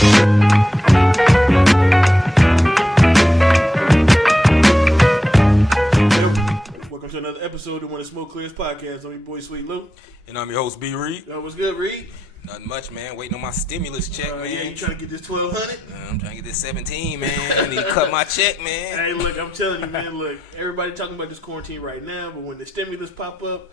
Welcome to another episode of When the Smoke Clearz podcast. I'm your boy Sweet Lou. And I'm your host, B. Reed. What's good, Reed? Nothing much, man. Waiting on my stimulus check, man. Yeah, you trying to get this 1,200? I'm trying to get this 17, man. I need to cut my check, man. Hey, look, I'm telling you, man. Look, everybody talking about this quarantine right now, but when the stimulus pop up,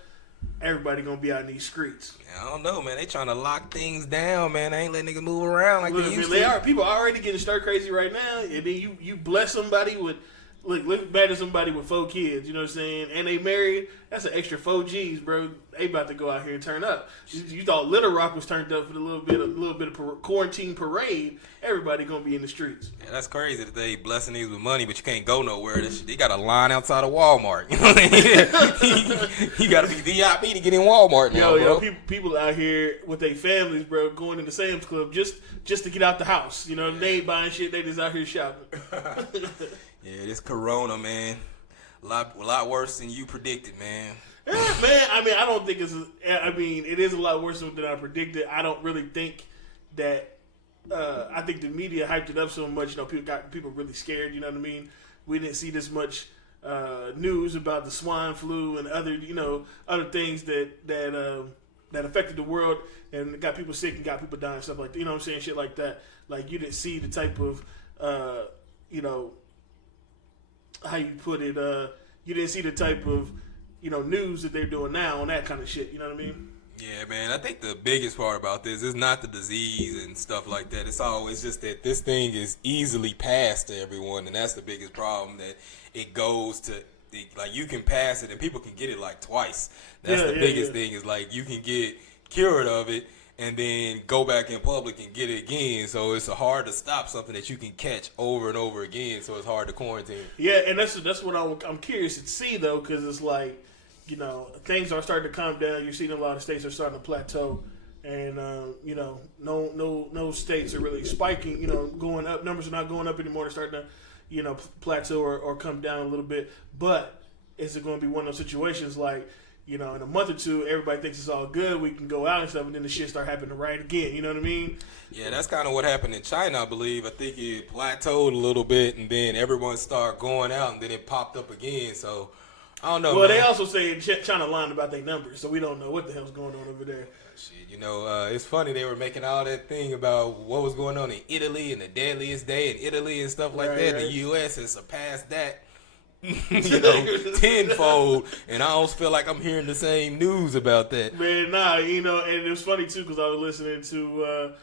everybody gonna be out in these streets. I don't know, man. They trying to lock things down, man. They ain't letting niggas move around like they used to. They are. People are already getting stir crazy right now, and then you bless somebody with. Look bad at somebody with 4 kids, you know what I'm saying? And they married, that's an extra 4 G's, bro. They about to go out here and turn up. You thought Little Rock was turned up for a little bit of quarantine parade. Everybody gonna be in the streets. Yeah, that's crazy that they blessing these with money, but you can't go nowhere. They got a line outside of Walmart. You know what I mean? You gotta be VIP to get in Walmart now, bro. People out here with their families, bro, going into Sam's Club just to get out the house. You know, they ain't buying shit. They just out here shopping. Yeah, this corona, man, a lot worse than you predicted, man. Yeah, man. I mean, I don't think it is a lot worse than I predicted. I don't really think that. I think the media hyped it up so much. You know, people really scared. You know what I mean? We didn't see this much news about the swine flu and other things that affected the world and got people sick and got people dying and stuff like that. You know what I'm saying? Shit like that. Like you didn't see the type of how you put it, you didn't see the type of, news that they're doing now on that kind of shit. You know what I mean? Yeah, man. I think the biggest part about this is not the disease and stuff like that. It's always just that this thing is easily passed to everyone, and that's the biggest problem, that it goes to, like, you can pass it and people can get it like twice. That's the biggest thing, is like you can get cured of it and then go back in public and get it again. So it's hard to stop something that you can catch over and over again. So it's hard to quarantine. Yeah, and that's what I'm curious to see, though, because it's like, things are starting to calm down. You're seeing a lot of states are starting to plateau, and no states are really spiking. Going up. Numbers are not going up anymore. They're starting to, plateau or come down a little bit. But is it going to be one of those situations like, in a month or two, everybody thinks it's all good, we can go out and stuff, and then the shit start happening right again. You know what I mean? Yeah, that's kind of what happened in China, I believe. I think it plateaued a little bit, and then everyone started going out, and then it popped up again. So, I don't know, Well, man. they also say China lying about their numbers, so we don't know what the hell's going on over there. Shit, it's funny they were making all that thing about what was going on in Italy and the deadliest day in Italy and stuff like that. Right. The U.S. has surpassed that. Tenfold, and I almost feel like I'm hearing the same news about that. Man, and it was funny too, because I was listening to a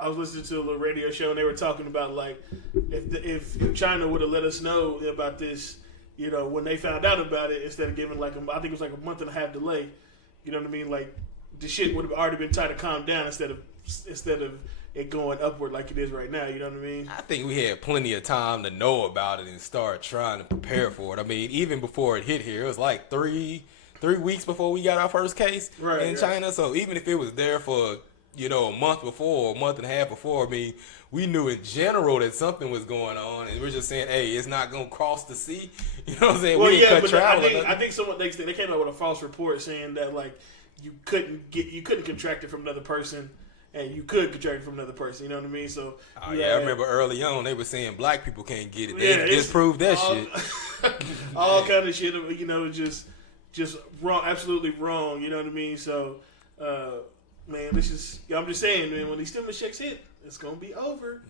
little radio show, and they were talking about, like, if China would have let us know about this, when they found out about it, instead of giving I think it was like a month and a half delay. You know what I mean? Like, the shit would have already been trying to calm down instead of it going upward like it is right now. You know what I mean? I think we had plenty of time to know about it and start trying to prepare for it. I mean, even before it hit here, it was like three weeks before we got our first case in China. So even if it was there for, a month before, or a month and a half before, I mean, we knew in general that something was going on, and we're just saying, hey, it's not going to cross the sea. You know what I'm saying? Well, we didn't cut travel. I think they came out with a false report saying that, like, you couldn't contract it from another person. And you could contract it from another person, you know what I mean? So, I remember early on they were saying black people can't get it. They disproved that shit. All kind of shit, just wrong, absolutely wrong, you know what I mean? So, man, I'm just saying, man, when these stimulus checks hit, it's going to be over.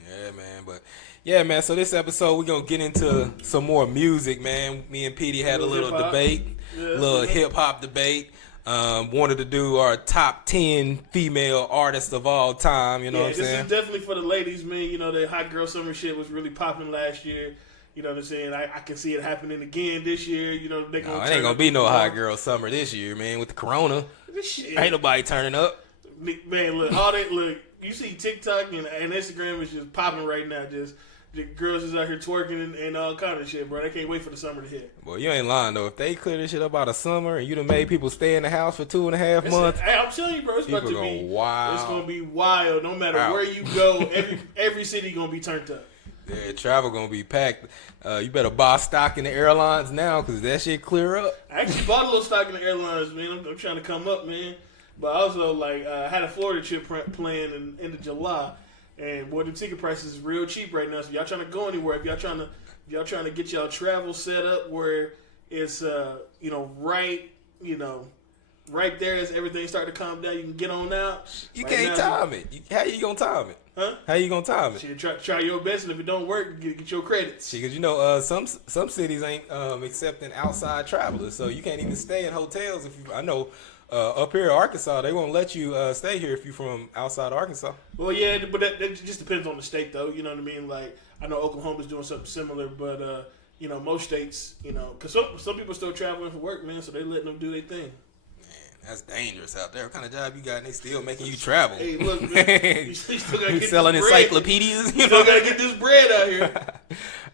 Yeah, man. So this episode, we're going to get into some more music, man. Me and Petey had a little debate, little hip-hop debate. Wanted to do our top 10 female artists of all time, you know what I'm saying? This is definitely for the ladies, man. The Hot Girl Summer shit was really popping last year. You know what I'm saying? I can see it happening again this year. It ain't going to be no Hot Girl Summer this year, man, with the corona. This shit. Ain't nobody turning up. Man, look, you see TikTok and Instagram is just popping right now. Just the girls is out here twerking and all kind of shit, bro. They can't wait for the summer to hit. Well, you ain't lying, though. If they clear this shit up out of summer and you done made people stay in the house for 2.5 months. Hey, I'm telling you, bro, it's about to be wild. It's going to be wild. No matter where you go, every city going to be turned up. Yeah, travel going to be packed. You better buy stock in the airlines now because that shit clear up. I actually bought a little stock in the airlines, man. I'm trying to come up, man. But also, I had a Florida trip planned in end of July. And boy, the ticket prices is real cheap right now. So if y'all trying to go anywhere, if y'all trying to get y'all travel set up where it's right there as everything start to calm down, you can get on out. You right can't now, time it. How you gonna time it? Huh? How you gonna time it? Shit, try your best, and if it don't work, get your credits. Because some cities ain't accepting outside travelers, so you can't even stay in hotels. I know up here in Arkansas, they won't let you stay here if you're from outside Arkansas. Well, yeah, but that just depends on the state, though. You know what I mean? Like, I know Oklahoma's doing something similar, but most states, because some people still traveling for work, man, so they letting them do their thing. That's dangerous out there. What kind of job you got and they still making you travel? Hey, look, man, you still gotta get selling this bread. encyclopedias? You still gotta get this bread out here.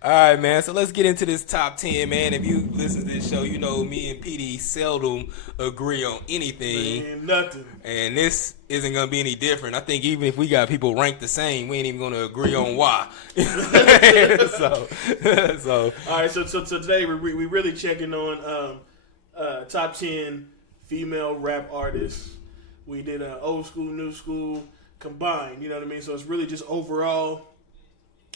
All right, man. So let's get into this top 10, man. If you listen to this show, you know me and PD seldom agree on anything. Man, nothing. And this isn't going to be any different. I think even if we got people ranked the same, we ain't even going to agree on why. so. All right, so today we really checking on top 10 female rap artists. We did old school, new school combined. You know what I mean? So it's really just overall.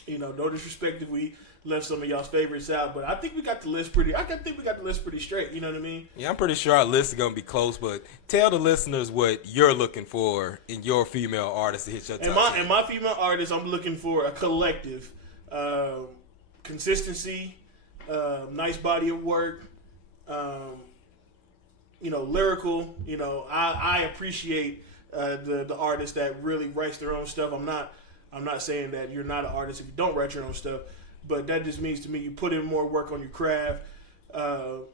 No disrespect if we left some of y'all's favorites out, but I think we got the list pretty. I think we got the list pretty straight. You know what I mean? Yeah, I'm pretty sure our list is gonna be close, but tell the listeners what you're looking for in your female artist to hit your top 10. And my female artist, I'm looking for a collective, consistency, nice body of work. Lyrical. I appreciate the artists that really writes their own stuff. I'm not saying that you're not an artist if you don't write your own stuff, but that just means to me you put in more work on your craft. So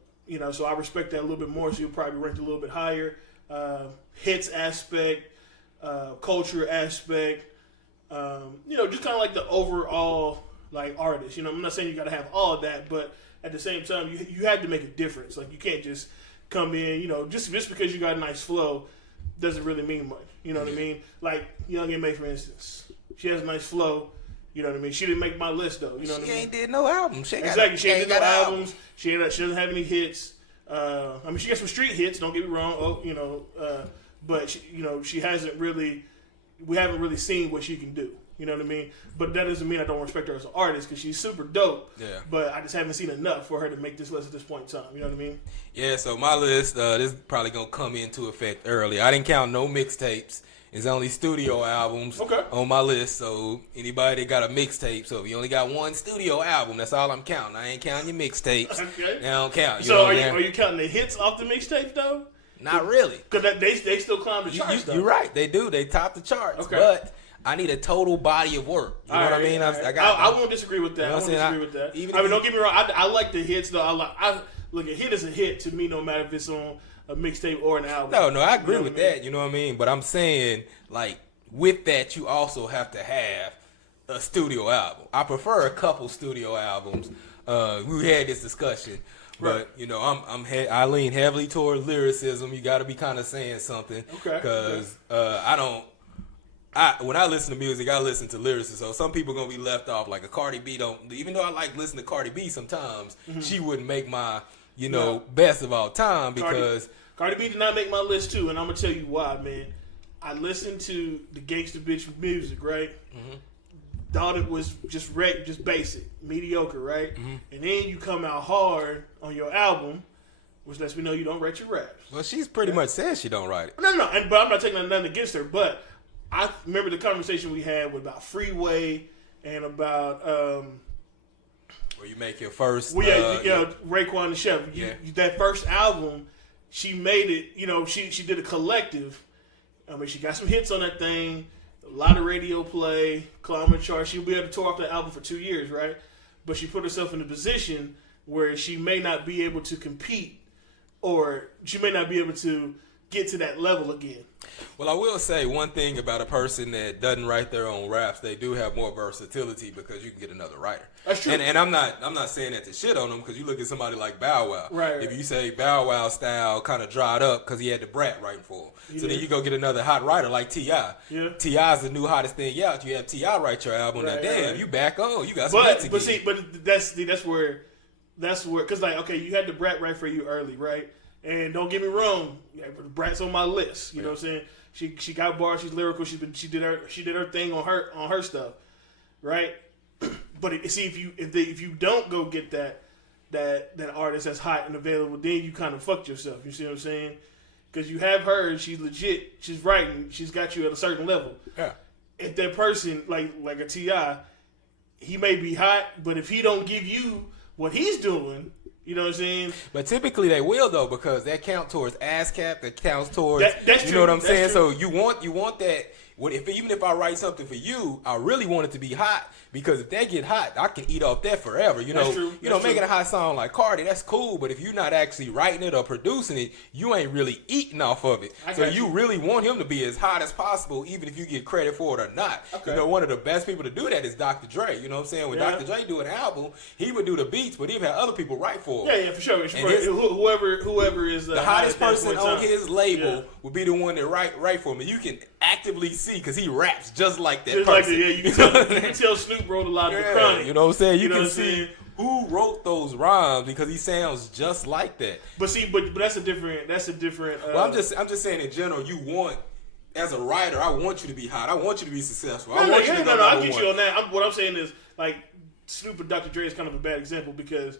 I respect that a little bit more. So you'll probably rank a little bit higher. Hits aspect, culture aspect. Just kind of like the overall like artist. I'm not saying you got to have all of that, but at the same time you had to make a difference. Like you can't just come in, just because you got a nice flow doesn't really mean much. You know what I mean? Like Young M.A, for instance. She has a nice flow. You know what I mean? She didn't make my list, though. You know what I mean? She ain't did no album. She ain't did no got albums. She doesn't have any hits. She got some street hits, don't get me wrong. But, she hasn't really... We haven't really seen what she can do. You know what I mean? But that doesn't mean I don't respect her as an artist because she's super dope. Yeah. But I just haven't seen enough for her to make this list at this point in time. You know what I mean? Yeah, so my list, this is probably going to come into effect early. I didn't count no mixtapes. It's only studio albums on my list. So anybody that got a mixtape, so if you only got one studio album, that's all I'm counting. I ain't counting your mixtapes. Okay. They don't count. So are you counting the hits off the mixtape though? Not really. Because they still climb the charts though. You're right. They do. They top the charts. Okay. But I need a total body of work. You know what I mean? I won't disagree with that. I won't disagree with that. Don't get me wrong. I like the hits though. Look, a hit is a hit to me, no matter if it's on a mixtape or an album. No, I agree with that. You know what I mean? But I'm saying, like, with that, you also have to have a studio album. I prefer a couple studio albums. We had this discussion, but I lean heavily toward lyricism. You got to be kind of saying something, because when I listen to music, I listen to lyricism. So some people gonna be left off. Like a Cardi B don't. Even though I like listening to Cardi B, sometimes she wouldn't make my best of all time because Cardi B did not make my list too, and I'm gonna tell you why, man. I listened to the gangsta bitch music, right? Thought it was just basic, mediocre, right? And then you come out hard on your album, which lets me know you don't write your raps. Well, she's pretty much said she don't write it. No, but I'm not taking nothing against her. But I remember the conversation we had about Freeway and about where you make your first. Raekwon and Chef. That first album, she made it. She did a collective. I mean, she got some hits on that thing. A lot of radio play, climbing charts. She'll be able to tour off that album for 2 years, right? But she put herself in a position where she may not be able to compete, or she may not be able to get to that level again. Well, I will say one thing about a person that doesn't write their own raps. They do have more versatility because you can get another writer. That's true. And I'm not saying that to shit on them, because you look at somebody like Bow Wow. Right. If you say Bow Wow style kind of dried up because he had the Brat writing for him. So then you go get another hot writer like T.I. Yeah. T.I.'s the new hottest thing out. You have T.I. write your album. Now, damn, you back on. You got some hits again. But that's where, because you had the Brat write for you early, right? And don't get me wrong, Brat's on my list. You know what I'm saying? She got bars. She's lyrical. She did her thing on her stuff, right? But if you don't go get that artist that's hot and available, then you kind of fucked yourself. You see what I'm saying? Because you have her, she's legit, she's writing, she's got you at a certain level. Yeah. If that person like a T.I., he may be hot, but if he don't give you what he's doing, you know what I'm saying? But typically they will though, because that counts towards ASCAP, that counts towards that's you true. know what I'm That's saying? true. So you want that. Even if I write something for you, I really want it to be hot, because if they get hot, I can eat off that forever. You know, That's true. That's making true. a hot song like Cardi, that's cool. But if you're not actually writing it or producing it, you ain't really eating off of it. So you really want him to be as hot as possible, even if you get credit for it or not. Okay. You know, one of the best people to do that is Dr. Dre. You know what I'm saying? When Dr. Dre do an album, he would do the beats, but he would have other people write for him. Yeah, for sure. Whoever is The hottest person on his label Yeah. will be the one that write for him, and you can actively see, because he raps just like that Just person. like you can tell Snoop wrote a lot of the Chronic. You know what I'm saying? You know can what I'm see saying? who wrote those rhymes, because he sounds just like that. But that's a different. Well, I'm just saying in general, you want, as a writer, I want you to be hot. I want you to be successful. I want you to go I number get one. you on that. What I'm saying is, like, Snoop and Dr. Dre is kind of a bad example, because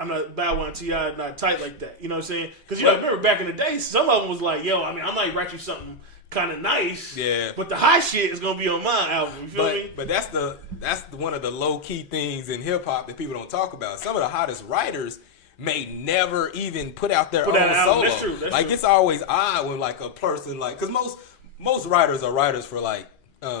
I'm not Bow Wow and T.I. not tight like that. You know what I'm saying? Because remember back in the day, some of them was like, yo, I might write you something kind of nice. Yeah. But the high shit is gonna be on my album. You feel me? But that's one of the low key things in hip hop that people don't talk about. Some of the hottest writers may never even put out their own solo. That's true. That's true. It's always odd when like a person like, because most writers are writers for like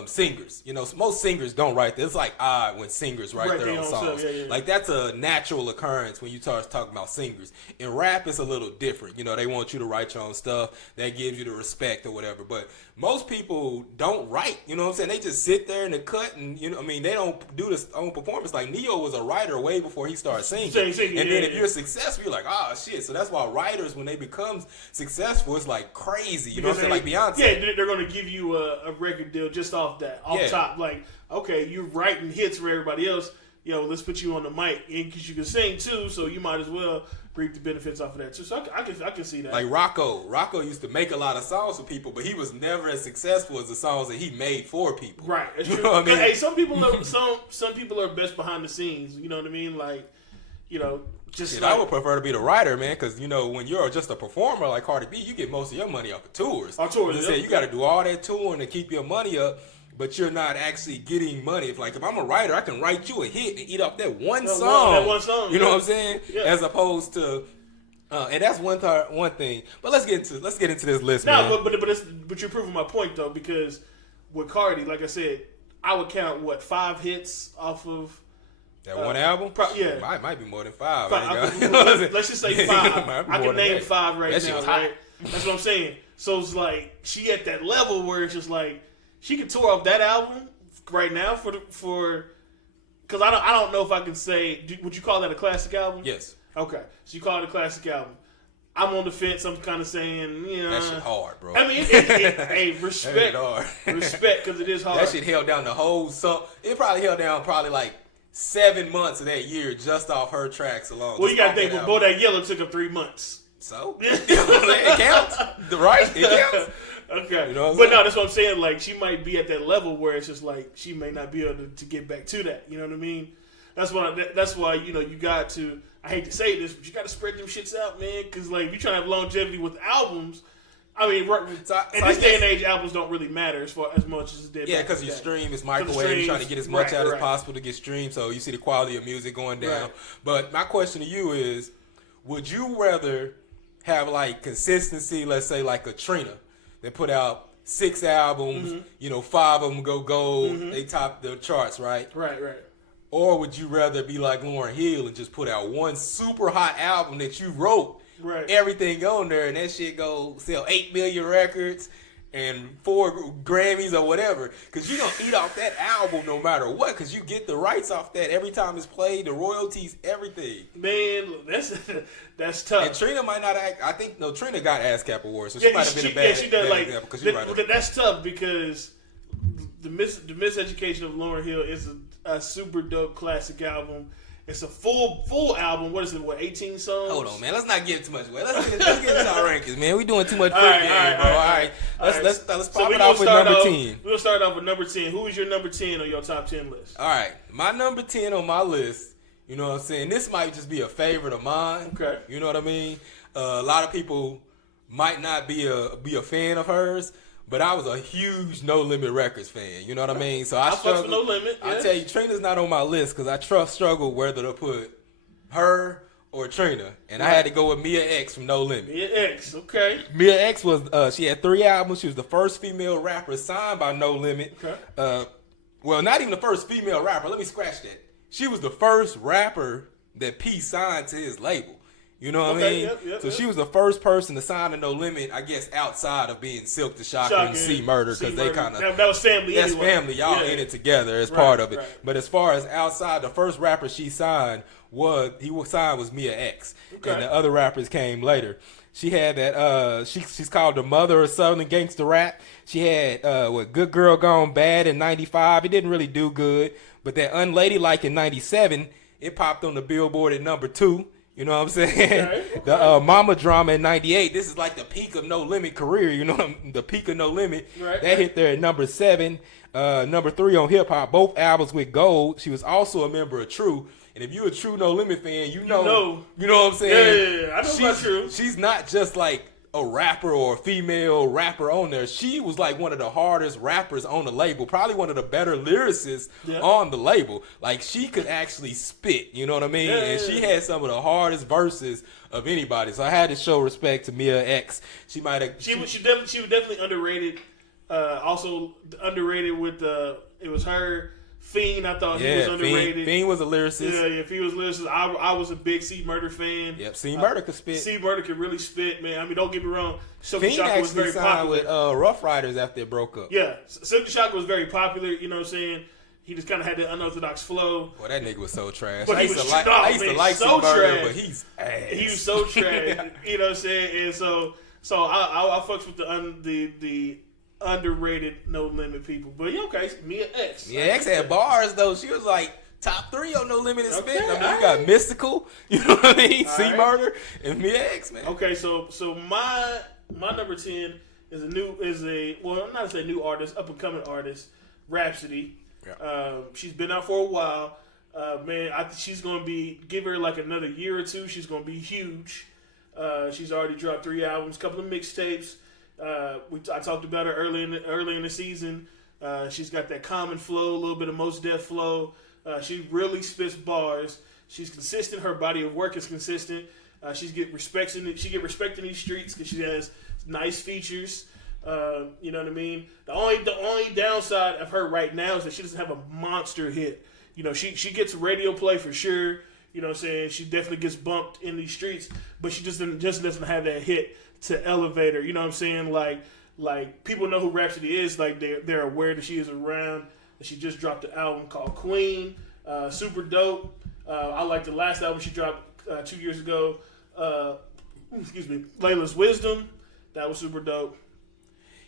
singers. You know, most singers don't write that. It's like odd when singers write their own songs. Yeah. Like that's a natural occurrence when you start talking about singers. In rap, it's a little different. You know, they want you to write your own stuff. That gives you the respect or whatever. But most people don't write. You know what I'm saying? They just sit there in the cut and, you know, I mean, they don't do this own performance. Like Neo was a writer way before he started singing. And then if you're successful, you're like, oh shit. So that's why writers, when they become successful, it's like crazy. You know what I'm saying? Like Beyonce. Yeah, they're going to give you a record deal just off top. Like, okay, you're writing hits for everybody else. Yo, let's put you on the mic, because you can sing too, so you might as well reap the benefits off of that too. So I can see that. Like Rocco used to make a lot of songs for people, but he was never as successful as the songs that he made for people. Right, that's you true. Know what I mean? Hey, some people are best behind the scenes. You know what I mean? Like, you know, just Shit, like, I would prefer to be the writer, man, because you know when you're just a performer like Cardi B, you get most of your money off of tours. You got to do all that touring to keep your money up. But you're not actually getting money. If I'm a writer, I can write you a hit and eat off that one song. That one song. You know what I'm saying? Yeah. As opposed to, and that's one thing. But let's get into this list, man. But you're proving my point though, because with Cardi, like I said, I would count 5 hits off of that one album. Yeah, might be more than 5. Let's just say 5. I can name 5 right that now. Right? Hot. That's what I'm saying. So it's like she at that level where it's just like, she could tour off that album right now for because I don't know if I can say, would you call that a classic album? Yes. Okay, so you call it a classic album. I'm on the fence. I'm kind of saying, that shit hard, bro. I mean, hey, respect, respect, because it is hard. That shit held down the whole song. It probably held down like 7 months of that year just off her tracks alone. Well, you got to think, but Bodak Yellow took up 3 months. So it counts, right? It counts. Okay, you know but no, that's what I'm saying. Like, she might be at that level where it's just like she may not be able to get back to that. You know what I mean? That's why you know you got to. I hate to say this, but you got to spread them shits out, man. Because like if you trying to have longevity with albums, I mean, in this day and age, albums don't really matter as much as it did. Yeah, because you stream, it's microwave. You're trying to get as much out as possible to get streamed, so you see the quality of music going down. Right. But my question to you is, would you rather have like consistency? Let's say like a Trina. They put out 6 albums, 5 of them go gold, they top the charts, right? Right. Or would you rather be like Lauryn Hill and just put out one super hot album that you wrote, everything on there, and that shit go sell 8 million records and 4 Grammys or whatever? Because you're going to eat off that album no matter what, because you get the rights off that every time it's played, the royalties, everything. Man, that's tough. And Trina might not act. I think Trina got ASCAP awards, so she might have been a bad example. Because that's tough because the Miseducation of Lauryn Hill is a super dope classic album, It's a full album. What is it? What, 18 songs? Hold on, man. Let's not give too much away. Let's get into our rankings, man. We doing too much bro. All All right. Let's pop it off with number 10. We'll start off with number 10. Who is your number 10 on your top 10 list? All right. My number 10 on my list, you know what I'm saying? This might just be a favorite of mine. Okay. You know what I mean? A lot of people might not be a fan of hers, but I was a huge No Limit Records fan. You know what I mean? So I struggled. No Limit. Yeah. I tell you, Trina's not on my list because I struggled whether to put her or Trina, and I had to go with Mia X from No Limit. Mia X, okay. Mia X was she had 3 albums. She was the first female rapper signed by No Limit. Okay. Well, not even the first female rapper. Let me scratch that. She was the first rapper that P signed to his label. You know what I mean? Yep, so she was the first person to sign to No Limit, I guess, outside of being Silk the Shocker and C Murder, because they kind of that was family. That's anyway. family. Y'all in it together as part of it. Right. But as far as outside, the first rapper she signed was Mia X, and the other rappers came later. She had that. She's called the mother of Southern gangster rap. She had Good Girl Gone Bad in '95. It didn't really do good, but that Unladylike in '97, it popped on the Billboard at number 2. You know what I'm saying? Okay. The Mama Drama in '98. This is like the peak of No Limit career. You know, the peak of No Limit. That hit there at number 7. Number 3 on hip hop. Both albums with gold. She was also a member of True. And if you're a true No Limit fan, you know what I'm saying? Yeah. I know about True. She's not just like a rapper or a female rapper on there. She was like one of the hardest rappers on the label, probably one of the better lyricists on the label. Like, she could actually spit, you know what I mean? And she had some of the hardest verses of anybody. So I had to show respect to Mia X. She was definitely underrated. Also underrated with it was her. Fiend, I thought he was underrated. Fiend was a lyricist. Yeah, Fiend was a lyricist. I was a big C Murder fan. Yep, C Murder could spit. C Murder could really spit, man. I mean, don't get me wrong. Silk Fiend Shocker was very signed popular with Rough Riders after it broke up. Yeah, Silk Shocker was very popular. You know what I'm saying? He just kind of had the unorthodox flow. Boy, that nigga was so trash. But I used to like C Murder, but he's ass. He was so trash. You know what I'm saying? And so I fucks with the underrated No Limit people. But yeah, okay, Mia X. Mia X had bars though. She was like top 3 on No Limit and spit. I mean, you got Mystical, you know what I mean? C Murder and Mia X, man. Okay, so my number 10 is I'm not a new artist, up and coming artist, Rhapsody. Yeah. She's been out for a while. Man, I think she's gonna give her like another year or 2. She's gonna be huge. She's already dropped 3 albums, couple of mixtapes. I talked about her early in the season. She's got that common flow, a little bit of Mos Def flow. She really spits bars. She's consistent. Her body of work is consistent. She get respect in these streets because she has nice features. You know what I mean? The only downside of her right now is that she doesn't have a monster hit. You know, she gets radio play for sure. You know what I'm saying? She definitely gets bumped in these streets, but she just doesn't have that hit to elevate her. You know what I'm saying? Like people know who Rhapsody is. Like they're aware that she is around. She just dropped an album called Queen. Super dope. I like the last album she dropped 2 years ago. Layla's Wisdom. That was super dope.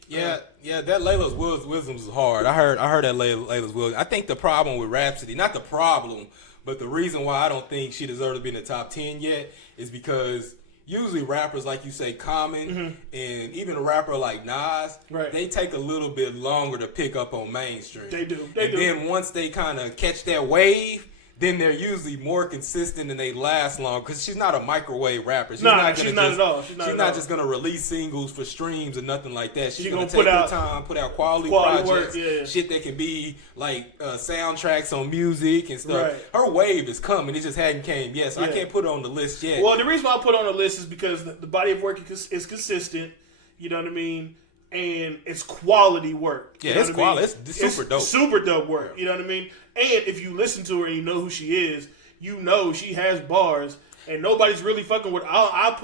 Yeah, that Layla's Wisdom is hard. I heard that Layla's Wisdom. I think the problem with Rhapsody, not the problem, but the reason why I don't think she deserves to be in the top 10 yet is because usually rappers, like you say, Common, and even a rapper like Nas, they take a little bit longer to pick up on mainstream. They do. Then once they kind of catch that wave, then they're usually more consistent and they last long because she's not a microwave rapper. She's not at all. She's not just going to release singles for streams or nothing like that. She's going to take her time, put out quality projects, shit that can be like soundtracks on music and stuff. Right. Her wave is coming. It just hadn't came yet, so I can't put her on the list yet. Well, the reason why I put her on the list is because the body of work is consistent. You know what I mean? And it's quality work. Yeah, it's quality. It's super dope. Super dope work. You know what I mean? And if you listen to her and you know who she is, you know she has bars, and nobody's really fucking with her. I'm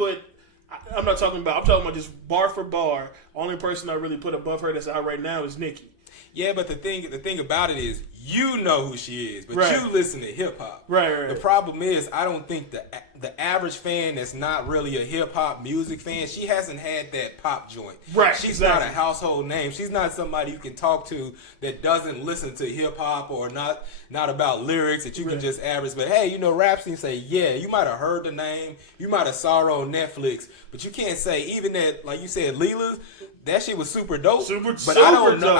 talking about just bar for bar. Only person I really put above her that's out right now is Nicki. Yeah, but the thing about it is, you know who she is, but Right. you listen to hip hop. Right. The problem is, I don't think the average fan that's not really a hip hop music fan, she hasn't had that pop joint. Right, She's exactly. not a household name. She's not somebody you can talk to that doesn't listen to hip hop or not about lyrics that you can just average. But hey, rap scene say, yeah, you might have heard the name, you might have saw her on Netflix, but you can't say even that, like you said, Leela's. That shit was super dope. But I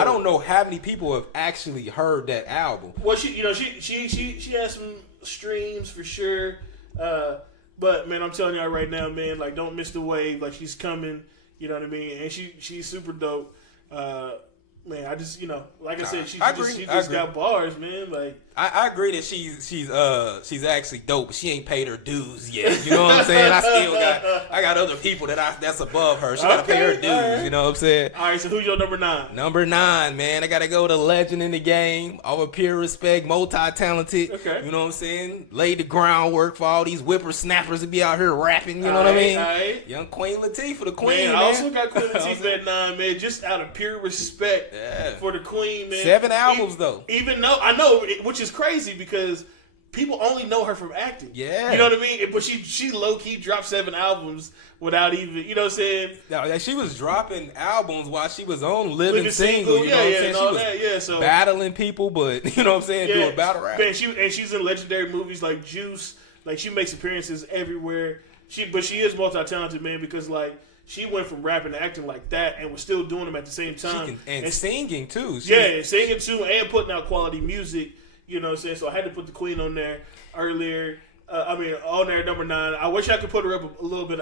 don't know how many people have actually heard that album. Well, she has some streams for sure. But man, I'm telling y'all right now, man, like don't miss the wave. Like she's coming. You know what I mean? And she's super dope. Man, I just like I said, she just got bars, man. Like I agree that she's actually dope, but she ain't paid her dues yet. You know what I'm saying? I got other people that's above her. She gotta pay her dues. Right. You know what I'm saying? All right, so who's your number 9? Number 9, man. I gotta go to legend in the game, all with pure respect, multi-talented. Okay. You know what I'm saying? Laid the groundwork for all these whippersnappers to be out here rapping. You know what I mean? Right. Young Queen Latifah, the queen. Man, I also got Queen Latifah at 9, man. Just out of pure respect for the queen, man. 7 albums though. Even though I know, which is crazy because people only know her from acting. Yeah. You know what I mean? But she low key dropped 7 albums without even, you know what I'm saying? No, she was dropping albums while she was on Living Single. You know what I'm saying? She was so battling people, but you know what I'm saying? Doing battle rap. Man, she's in legendary movies like Juice. Like she makes appearances everywhere. But she is multi-talented, man, because like she went from rapping to acting like that and was still doing them at the same time. And singing too. Singing too and putting out quality music. You know what I'm saying? So I had to put the queen on there earlier. On there, number 9. I wish I could put her up a little bit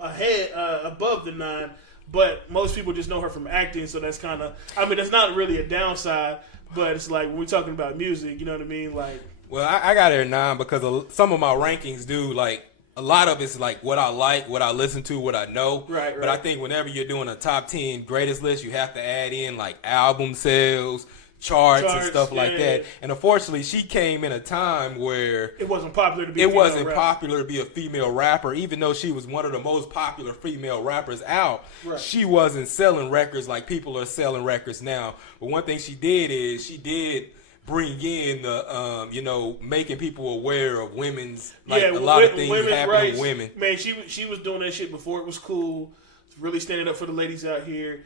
ahead, above the 9. But most people just know her from acting, so that's kind of... that's not really a downside, but it's like when we're talking about music, you know what I mean? Like, well, I got her at 9 because some of my rankings do, like, a lot of it's like what I like, what I listen to, what I know. Right. But I think whenever you're doing a top 10 greatest list, you have to add in, like, album sales, charts and stuff like that. And unfortunately, she came in a time where it wasn't popular to be a female rapper. Even though she was one of the most popular female rappers out, she wasn't selling records like people are selling records now. But one thing she did is she did bring in the making people aware of women's a lot of things happening to women. Man, she was doing that shit before it was cool. Really standing up for the ladies out here.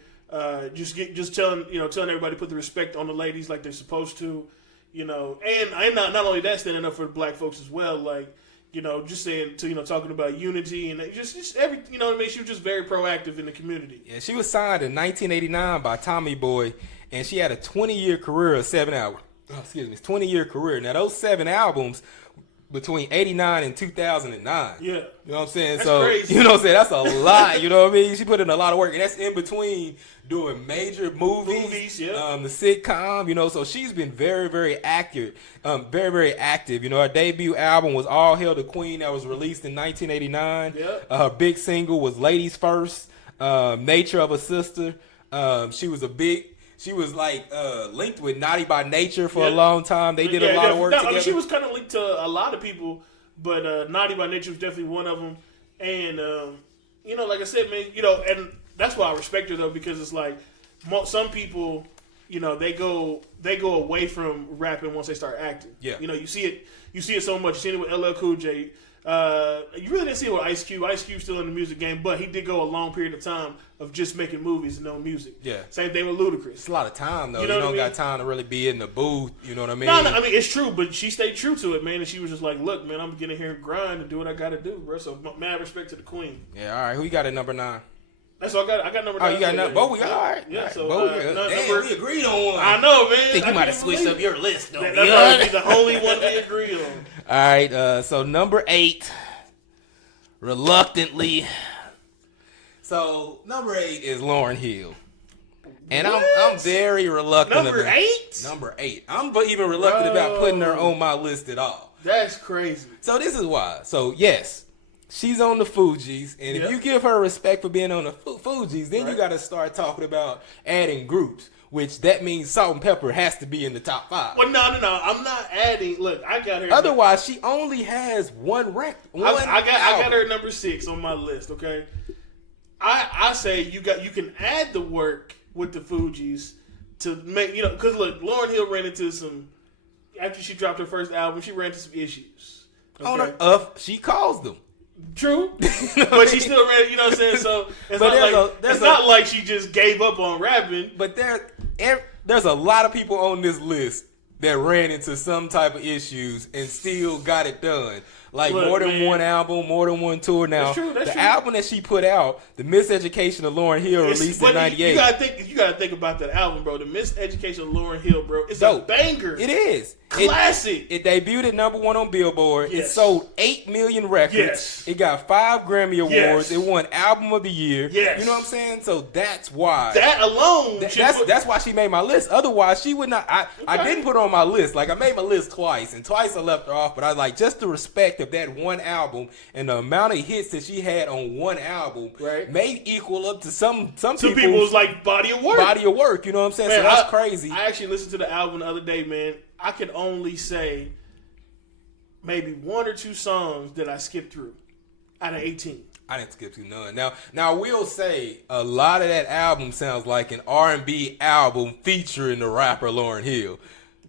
Just telling everybody to put the respect on the ladies like they're supposed to, and not only that, standing up for the black folks as well, like, just saying to talking about unity and just every, you know what I mean. She was just very proactive in the community. Yeah, she was signed in 1989 by Tommy Boy, and she had a 20-year career of 7 albums. 20-year career. Now those 7 albums between 89 and 2009. Yeah. You know what I'm saying? That's crazy. You know what I'm saying? That's a lot. You know what I mean? She put in a lot of work, and that's in between doing major movies, the sitcom, so she's been very, very active. Very active. Her debut album was All Hail the Queen that was released in 1989. Yep. Her big single was Ladies First, Nature of a Sister. She was like linked with Naughty by Nature for a long time. They did a lot of work together. She was kind of linked to a lot of people, but Naughty by Nature was definitely one of them. And like I said, man, and that's why I respect her though, because it's like some people, they go away from rapping once they start acting. Yeah. You see it so much. You seen it with LL Cool J. You really didn't see it with Ice Cube. Ice Cube's still in the music game, but he did go a long period of time of just making movies and no music. Yeah. Same thing with Ludacris. It's a lot of time though. You don't got time to really be in the booth. You know what I mean? No, I mean it's true, but she stayed true to it, man. And she was just like, "Look, man, I'm getting here and grind and do what I got to do, bro." So mad respect to the queen. Yeah. All right. Who you got at number 9? That's all I got number 9. Oh, you got number. Both we got. All right. Yeah. So we agreed on one. I know, man. I think you might have switched up your list though. That's the only one we agreed on. All right. So number 8. Reluctantly. So number 8 is Lauryn Hill, and I'm very reluctant. Number 8. Number 8. I'm even reluctant about putting her on my list at all. That's crazy. So this is why. So yes, she's on the Fugees, and if you give her respect for being on the Fugees, then you got to start talking about adding groups. Which that means Salt and Pepper has to be in the top 5. Well, no. I'm not adding. Look, I got her. Otherwise, she only has one record. I got her number 6 on my list. Okay, I say you can add the work with the Fugees, to make because look, Lauryn Hill ran into some after she dropped her first album. She ran into some issues. Okay? She caused them. True, but she still ran. You know what I'm saying? So it's not like she just gave up on rapping. But there's a lot of people on this list that ran into some type of issues and still got it done. Like more than one album, more than one tour. Now, the album that she put out, The Miseducation of Lauryn Hill, released in '98. You gotta think about that album, bro. The Miseducation of Lauryn Hill, bro. It's a banger. It is classic. It debuted at #1 on Billboard. Yes. It sold 8 million records. Yes. It got 5 Grammy Awards. Yes. It won Album of the Year. Yes. You know what I'm saying? So that's why. That alone. That's why she made my list. Otherwise, she would not. I didn't put her on my list. Like I made my list twice, and twice I left her off. But I like just the respect of that one album and the amount of hits that she had on one album may equal up to some people's like body of work. You know what I'm saying? Man, so that's crazy. I actually listened to the album the other day, man. I could only say maybe 1 or 2 songs that I skipped through out of 18. I didn't skip through none. Now I will say a lot of that album sounds like an R&B album featuring the rapper Lauryn Hill.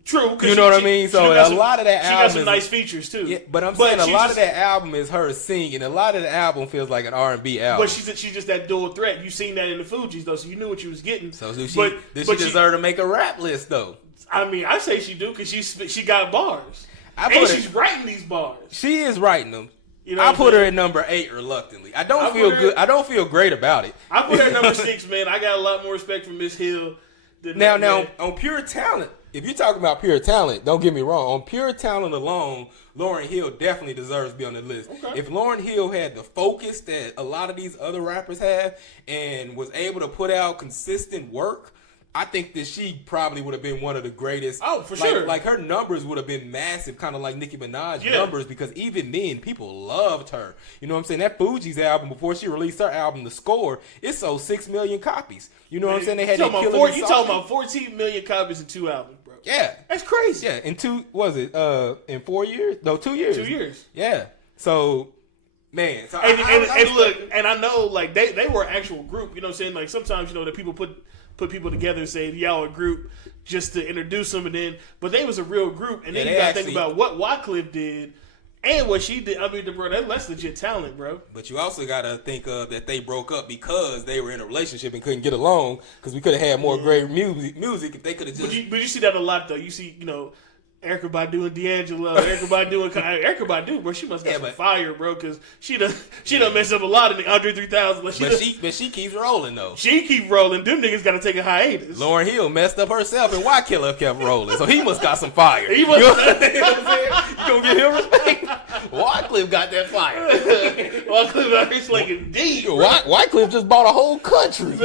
True, you know what I mean. So a lot of that album, she got some nice features too. Yeah, but I'm saying a lot of that album is her singing. A lot of the album feels like an R&B album. But she's just that dual threat. You seen that in the Fugees though, so you knew what you was getting. So does she deserve to make a rap list though? I mean, I say she do because she got bars, and she's writing these bars. She is writing them. You know I put her at number 8 reluctantly. I don't feel good. I don't feel great about it. I put her at number 6, man. I got a lot more respect for Miss Hill. Now on pure talent. If you're talking about pure talent, don't get me wrong. On pure talent alone, Lauryn Hill definitely deserves to be on the list. Okay. If Lauryn Hill had the focus that a lot of these other rappers have and was able to put out consistent work, I think that she probably would have been one of the greatest. Oh, for sure. Like her numbers would have been massive, kind of like Nicki Minaj's numbers, because even then, people loved her. You know what I'm saying? That Fugees album, before she released her album, The Score, it sold 6 million copies. You know what I'm saying? They had that killer You talking about 14 million copies in 2 albums, bro. Yeah. That's crazy. Yeah, in 4 years? No, 2 years. 2 years. Yeah. So, man. So and look, and I know, like, they were an actual group. You know what I'm saying? Like, sometimes, that people put people together and say, y'all a group just to introduce them, but they was a real group. And then you got to think about what Wycliffe did and what she did. I mean, bro, that's legit talent, bro. But you also got to think of that they broke up because they were in a relationship and couldn't get along, because we could have had more great music if they could have just... But you see that a lot, though. You see, Erykah Badu and D'Angelo, Erykah Badu, bro, she must have some fire, bro, because she done messed up a lot in the Andre 3000. Like, but she keeps rolling, though. She keep rolling. Them niggas got to take a hiatus. Lauryn Hill messed up herself, and Wycliffe kept rolling, so he must got some fire. He must. You know what I'm saying? You gonna give him respect? Wycliffe got that fire. Wycliffe out here slinging deep. Wycliffe just bought a whole country.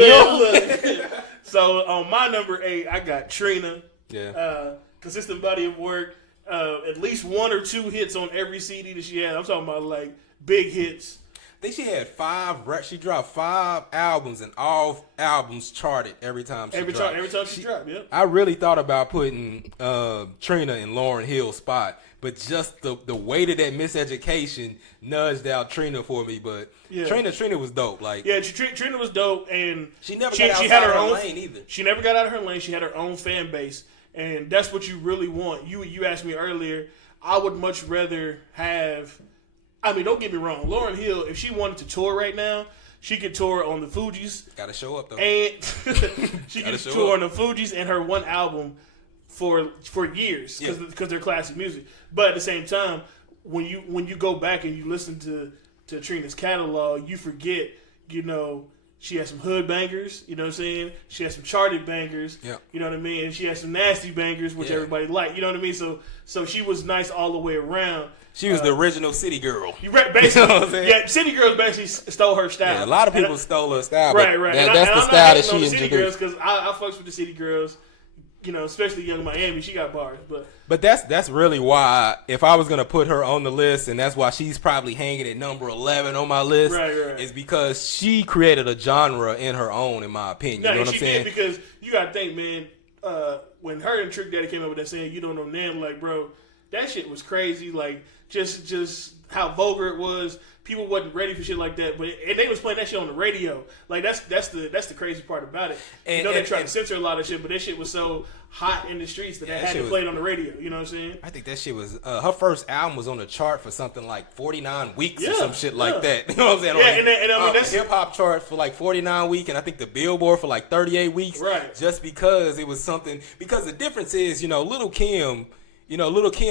So on my number 8, I got Trina. Yeah. Consistent body of work, at least 1 or 2 hits on every CD that she had. I'm talking about like big hits. I think she had 5. She dropped 5 albums, and all albums charted every time she dropped. Every time she dropped, yeah. I really thought about putting Trina in Lauryn Hill's spot, but just the weight of that Miseducation nudged out Trina for me. But Trina was dope. Like Trina was dope, and she never got outside her own lane either. She never got out of her lane. She had her own fan base. And that's what you really want. You asked me earlier, I would much rather have... I mean, don't get me wrong. Lauryn Hill, if she wanted to tour right now, she could tour on the Fugees. Gotta show up, though. And she could tour on the Fugees and her one album for years because they're classic music. But at the same time, when you go back and you listen to Trina's catalog, you forget, she has some hood bangers, you know what I'm saying? She has some charted bangers, you know what I mean? And she has some nasty bangers, which everybody liked, you know what I mean? So she was nice all the way around. She was the original city girl. Basically, you know what I'm saying? City girls basically stole her style. Yeah, a lot of people stole her style. Right. That's the style that she introduced. Because I fucks with the city girls, especially Young Miami. She got bars, but that's really why, if I was gonna put her on the list, and that's why she's probably hanging at number 11 on my list, is because she created a genre in her own, in my opinion. You know what I'm saying? Did, because you gotta think, man. When her and Trick Daddy came up with that saying, "You don't know Nan," like, bro, that shit was crazy. Like just how vulgar it was. People wasn't ready for shit like that, and they was playing that shit on the radio. Like that's the crazy part about it. And, they tried to censor a lot of shit, but that shit was so hot in the streets that they had to play it on the radio. You know what I'm saying? I think that shit was her first album was on the chart for something like 49 weeks or some shit like that. You know what I'm saying? Yeah, I mean that's hip hop chart for like 49 weeks, and I think the Billboard for like 38 weeks. Right. Just because it was something. Because the difference is, Lil' Kim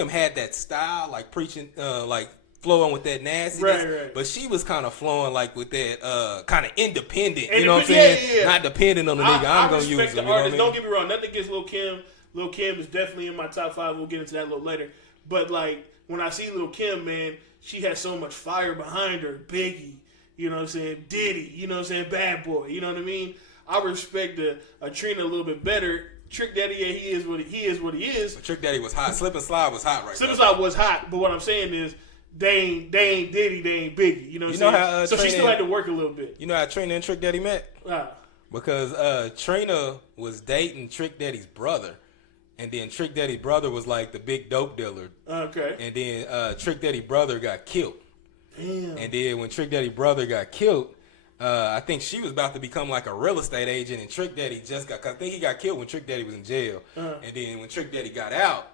had that style, like preaching, like flowing with that nastiness, right. But she was kind of flowing like with that kind of independent, you know what I'm saying? Yeah. Not dependent on the nigga. I'm gonna use the them. artist. Don't get me wrong. Nothing against Lil' Kim. Lil' Kim is definitely in my top 5. We'll get into that a little later. But like when I see Lil' Kim, man, she has so much fire behind her. Biggie, you know what I'm saying? Diddy, you know what I'm saying? Bad Boy, you know what I mean? I respect a Trina a little bit better. Trick Daddy, yeah, he is what he is. But Trick Daddy was hot. Slip and Slide was hot, right? Slip and Slide was hot. But what I'm saying is, they ain't Diddy, they ain't Biggie. You know what I'm saying? So she still had to work a little bit. You know how Trina and Trick Daddy met? Because Trina was dating Trick Daddy's brother. And then Trick Daddy's brother was like the big dope dealer. Okay. And then Trick Daddy's brother got killed. Damn. And then when Trick Daddy's brother got killed, I think she was about to become like a real estate agent. And Trick Daddy cause I think he got killed when Trick Daddy was in jail. And then when Trick Daddy got out,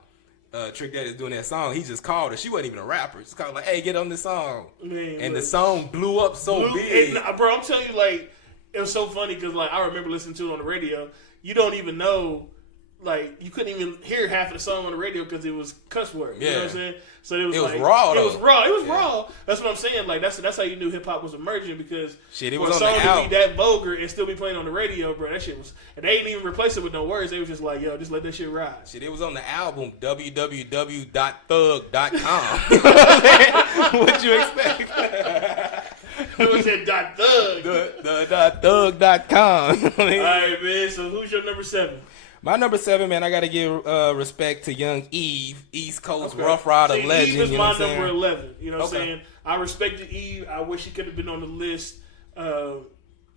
Trick Daddy's doing that song. He just called her. She wasn't even a rapper. Just called like, "Hey, get on this song." Man, and the song blew up so big. Bro, I'm telling you, like, it was so funny because like I remember listening to it on the radio. You don't even know, like, you couldn't even hear half of the song on the radio because it was cuss words. You know what I'm saying? So it was raw. It was raw. It was raw. That's what I'm saying. Like that's how you knew hip hop was emerging because it was on a song the to album. be that vulgar and still be playing on the radio, bro. That shit was, and they didn't even replace it with no words. They was just like, yo, just let that shit ride. Shit, it was on the album www.thug.com. What you expect? It was that .thug. The .thug.com. All right, man. So who's your number 7? My number 7, man, I got to give respect to Young Eve, East Coast Rough Rider legend. Eve is you know my what I'm number saying? 11. You know what I'm saying? I respected Eve. I wish she could have been on the list. You know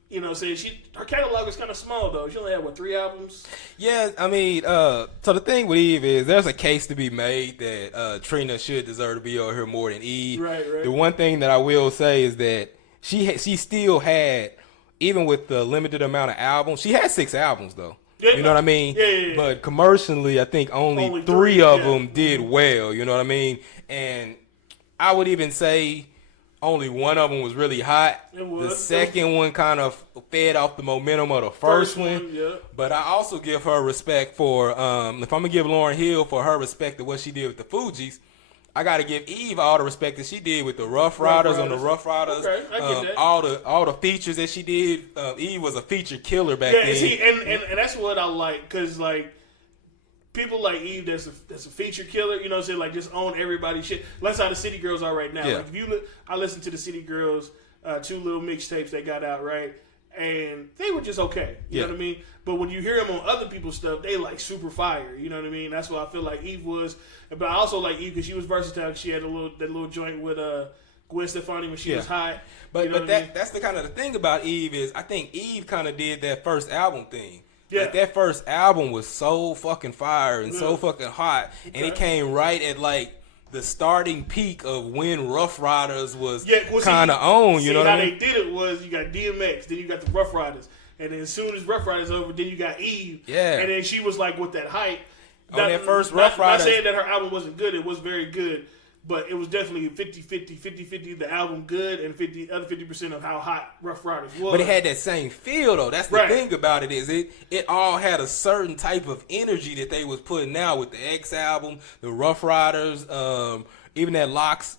what I'm saying? Her catalog is kind of small, though. She only had, 3 albums? Yeah, I mean, so the thing with Eve is there's a case to be made that Trina should deserve to be on here more than Eve. Right. The one thing that I will say is that she still had, even with the limited amount of albums, she had 6 albums, though. Yeah, you know what I mean? Yeah. But commercially, I think only 3 of them did well. You know what I mean? And I would even say only one of them was really hot. The second one kind of fed off the momentum of the first one. Yeah. But I also give her respect for, if I'm going to give Lauryn Hill for her respect of what she did with the Fugees, I got to give Eve all the respect that she did with the Rough Riders on the Rough Riders. Okay, I get that. All the features that she did. Eve was a feature killer back then. See, and that's what I like, because, like, people like Eve that's a feature killer, you know what I'm saying? Like, just own everybody's shit. That's how the City Girls are right now. Yeah. Like, if you look, I listened to the City Girls, 2 little mixtapes they got out, right? And they were just okay. You know what I mean? But when you hear them on other people's stuff, they like super fire. You know what I mean? That's what I feel like Eve was. But I also like Eve because she was versatile. She had that little joint with Gwen Stefani when she was hot. But you know that's the kind of the thing about Eve is I think Eve kind of did that first album thing. Yeah. Like that first album was so fucking fire and so fucking hot, and it came right at like the starting peak of when Rough Riders was kind of on. You know what I mean? How they did it was you got DMX, then you got the Rough Riders, and then as soon as Rough Riders over, then you got Eve. Yeah. And then she was like with that hype. On that first Rough Riders. Not saying that her album wasn't good, it was very good. But it was definitely 50-50, the album good, and 50% of how hot Rough Riders was. But it had that same feel, though. That's the thing about it is it all had a certain type of energy that they was putting out with the X album, the Rough Riders, even the Locks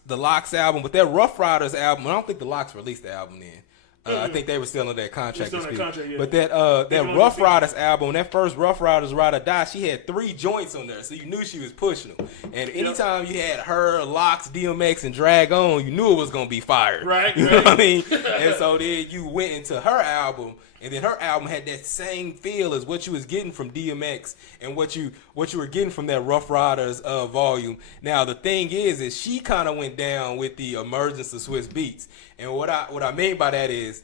album. But that Rough Riders album, I don't think the Locks released the album then. I think they were still on that contract. But that Rough Riders album, that first Rough Riders Ride or Die, she had 3 joints on there, so you knew she was pushing them. And anytime you had her, Locks, DMX, and Drag On, you knew it was gonna be fire. Right. You know what I mean? And so then you went into her album, and then her album had that same feel as what you was getting from DMX and what you were getting from that Rough Riders volume. Now the thing is she kind of went down with the emergence of Swiss Beats, and what I mean by that is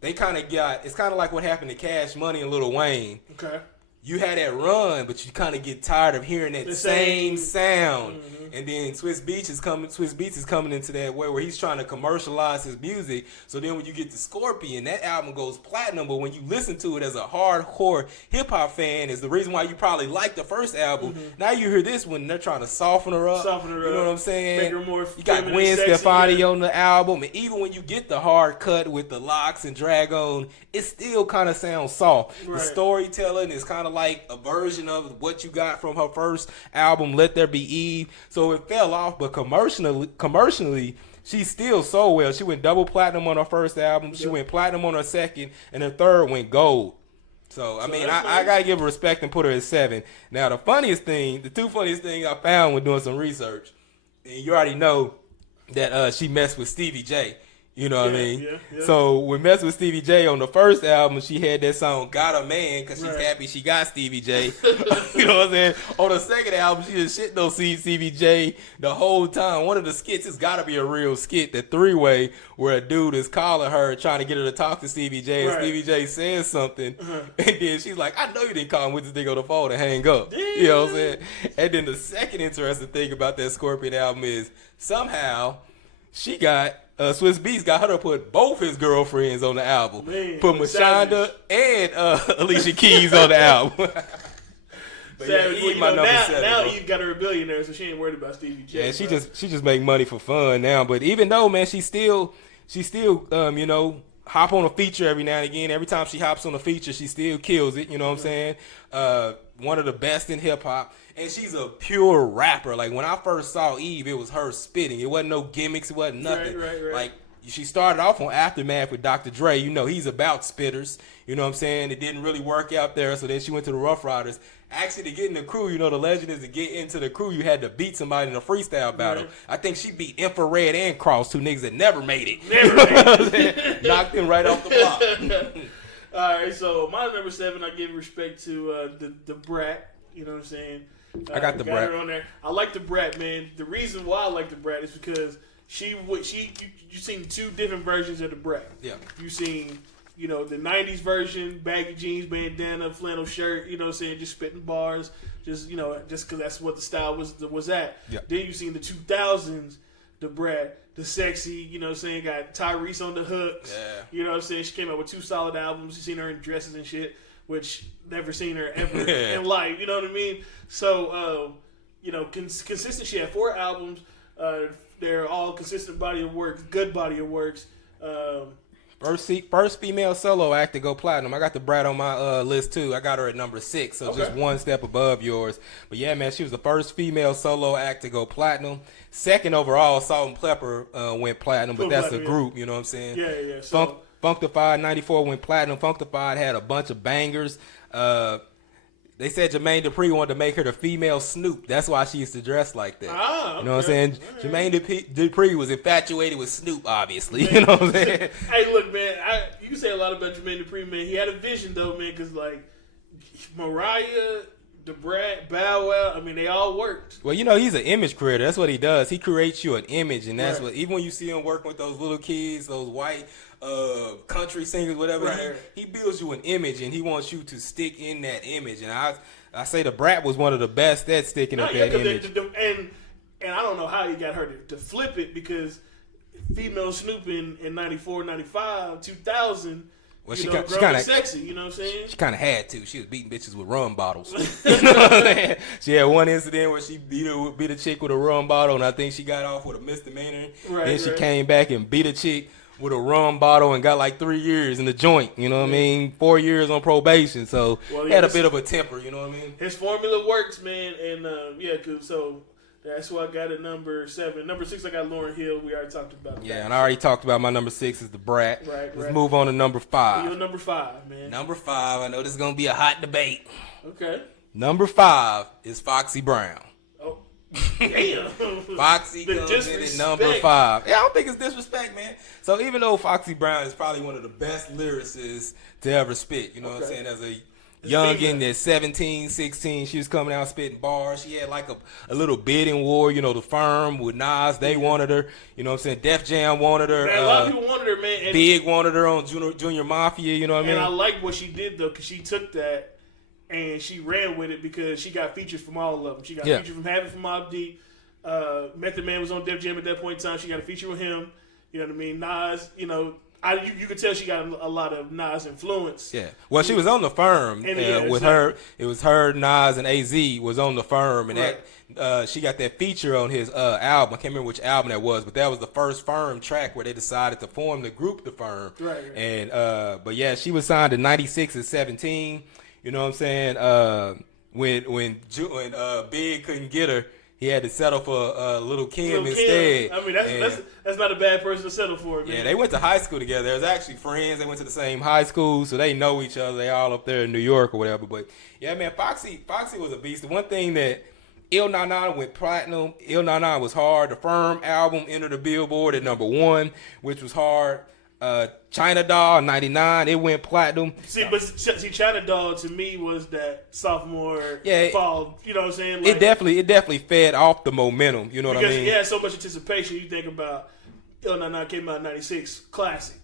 they kind of got, it's kind of like what happened to Cash Money and Lil Wayne. Okay. you had that run, but you kind of get tired of hearing that same sound. Mm-hmm. And then Swizz Beatz is coming into that way where he's trying to commercialize his music. So then when you get to Scorpion, that album goes platinum. But when you listen to it as a hardcore hip hop fan, is the reason why you probably like the first album. Mm-hmm. Now you hear this one, they're trying to soften her up. You know what I'm saying? Make her more you got Gwen Stefani on the album, and even when you get the hard cut with the locks and drag on, it still kind of sounds soft. Right. The storytelling is kind of like a version of what you got from her first album, Let There Be Eve. So it fell off, but commercially, she still sold well. She went double platinum on her first album. She went platinum on her second, and her third went gold. So I mean, I gotta give her respect and put her at 7. Now, the two funniest things I found when doing some research, and you already know that she messed with Stevie J. You know what I mean? Yeah. So when Mess with Stevie J on the first album, she had that song "Got a Man" because she's happy she got Stevie J. You know what I'm saying? On the second album, she just shit no Stevie J the whole time. One of the skits, it's got to be a real skit, the 3-way where a dude is calling her trying to get her to talk to Stevie J, and Stevie J says something, and then she's like, "I know you didn't call him with this thing on the phone and hang up." Damn. You know what I'm saying? And then the second interesting thing about that Scorpion album is somehow she got. Swizz Beatz got her to put both his girlfriends on the album. Man, put Mashonda and Alicia Keys on the album. But Savage, Eve, my number 7. Now Eve got her a billionaire, so she ain't worried about Stevie J. Yeah, she just make money for fun now. But even though, man, she still hop on a feature every now and again. Every time she hops on a feature, she still kills it. You know what I'm saying? One of the best in hip hop. And she's a pure rapper. Like, when I first saw Eve, it was her spitting. It wasn't no gimmicks. It wasn't nothing. Right. Like, she started off on Aftermath with Dr. Dre. You know, he's about spitters. You know what I'm saying? It didn't really work out there, so then she went to the Rough Riders. Actually, to get in the crew, you know, the legend is to get into the crew, you had to beat somebody in a freestyle battle. Right. I think she beat Infrared and Cross, 2 niggas that never made it. Knocked him right off the block. All right, so my number 7, I give respect to the Brat. You know what I'm saying? I got the Brat on there. I like the Brat, man. The reason why I like the Brat is because you seen 2 different versions of the Brat. Yeah. You seen, you know, the 90s version, baggy jeans, bandana, flannel shirt, you know what I'm saying, just spitting bars, just because that's what the style was at. Yeah. Then you seen the 2000s, the Brat, the sexy, you know what I'm saying, got Tyrese on the hooks. Yeah. You know what I'm saying? She came out with 2 solid albums. You seen her in dresses and shit, which never seen her ever in life. You know what I mean? So, consistent. She had 4 albums. They're all consistent body of work, good body of works. First female solo act to go platinum. I got the Brat on my list too. I got her at number 6, so just one step above yours. But yeah, man, she was the first female solo act to go platinum. Second overall, Salt and Pepper went platinum, but that's a group. You know what I'm saying? Yeah. So, Funkdafied 94 went platinum. Funkdafied had a bunch of bangers. They said Jermaine Dupri wanted to make her the female Snoop. That's why she used to dress like that. Okay. You know what I'm saying? Right. Jermaine Dupri was infatuated with Snoop, obviously. Man. You know what I'm saying? Hey, look, man. You can say a lot about Jermaine Dupri, man. He had a vision, though, man, because, like, Mariah, the Brat, Bow Wow, I mean, they all worked. Well, you know, he's an image creator. That's what he does. He creates you an image, and that's what, even when you see him working with those little kids, those white country singers, whatever, he builds you an image, and he wants you to stick in that image. And I say the Brat was one of the best at sticking up that image. And I don't know how he got her to flip it, because female Snoop in 94, 95, 2000. Well, she kind of sexy, you know what I'm saying? She kind of had to. She was beating bitches with rum bottles. You know what I'm saying? She had one incident where she beat a chick with a rum bottle, and I think she got off with a misdemeanor. Then she came back and beat a chick with a rum bottle and got like 3 years in the joint. You know what I mean? 4 years on probation. So had a bit of a temper. You know what I mean? His formula works, man. And that's why I got it number 7. Number 6, I got Lauryn Hill. We already talked about that. Yeah, and I already talked about my number 6 is the Brat. Let's move on to number 5. You're number 5, man. Number 5. I know this is going to be a hot debate. Okay. Number 5 is Foxy Brown. Oh, damn. Foxy comes in at number 5. Yeah, I don't think it's disrespect, man. So even though Foxy Brown is probably one of the best lyricists to ever spit, you know what I'm saying, as a youngin' at 17, 16, she was coming out spitting bars. She had like a little bidding war, you know, The Firm with Nas, they wanted her. You know what I'm saying? Def Jam wanted her. Man, a lot of people wanted her, man. Big wanted her on Junior Mafia, you know what I mean? And I like what she did, though, because she took that and she ran with it because she got features from all of them. She got Yeah. features from Havoc from Mobb Deep. Method Man was on Def Jam at that point in time. She got a feature with him. You know what I mean? Nas, you know, you could tell she got a lot of Nas influence. Yeah. Well, she was on the Firm with her. It was her, Nas, and AZ was on the Firm, and that she got that feature on his album. I can't remember which album that was, but that was the first Firm track where they decided to form the group, the Firm. Right. And but yeah, she was signed in '96 at 17. You know what I'm saying? When Big couldn't get her, he had to settle for Lil' Kim instead. I mean, that's not a bad person to settle for, man. Yeah, they went to high school together. They was actually friends. They went to the same high school, so they know each other. They all up there in New York or whatever. But yeah, man, Foxy was a beast. The one thing that Il Na Na went platinum. Il Na Na was hard. The Firm album entered the Billboard at #1, which was hard. China Doll '99, it went platinum. See, China Doll to me was that sophomore fall. You know what I'm saying? Like, it definitely fed off the momentum. You know what I mean? Because he had so much anticipation. You think about Il Na Na came out in '96, classic.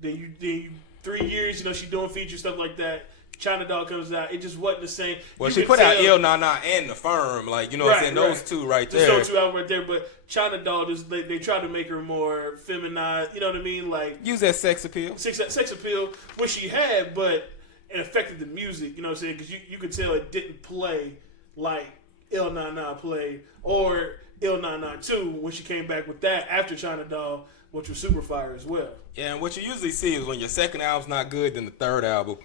Then you 3 years, you know, she doing feature stuff like that. China Doll comes out, it just wasn't the same. Well, she put out Il Na Na and The Firm, like, you know what I'm saying? Those two right there. Those two out right there, but China Doll, just they tried to make her more feminized, you know what I mean? Like, use that sex appeal. Sex appeal, which she had, but it affected the music, you know what I'm saying? Because you could tell it didn't play like Il Na Na played, or Il Na Na 2 when she came back with that after China Doll, which was super fire as well. Yeah, and what you usually see is when your second album's not good, then the third album,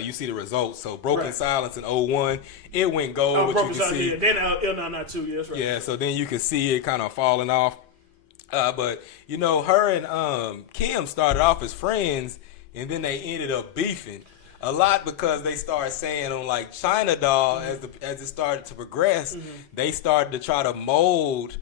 you see the results. So Broken Silence in 01, it went gold. Broken Silence, yeah. Then Il Na Na 2, yeah, that's right. Yeah, so then you can see it kind of falling off. But, you know, her and Kim started off as friends, and then they ended up beefing a lot because they started saying on, like, China Doll, as it started to progress, they started to try to mold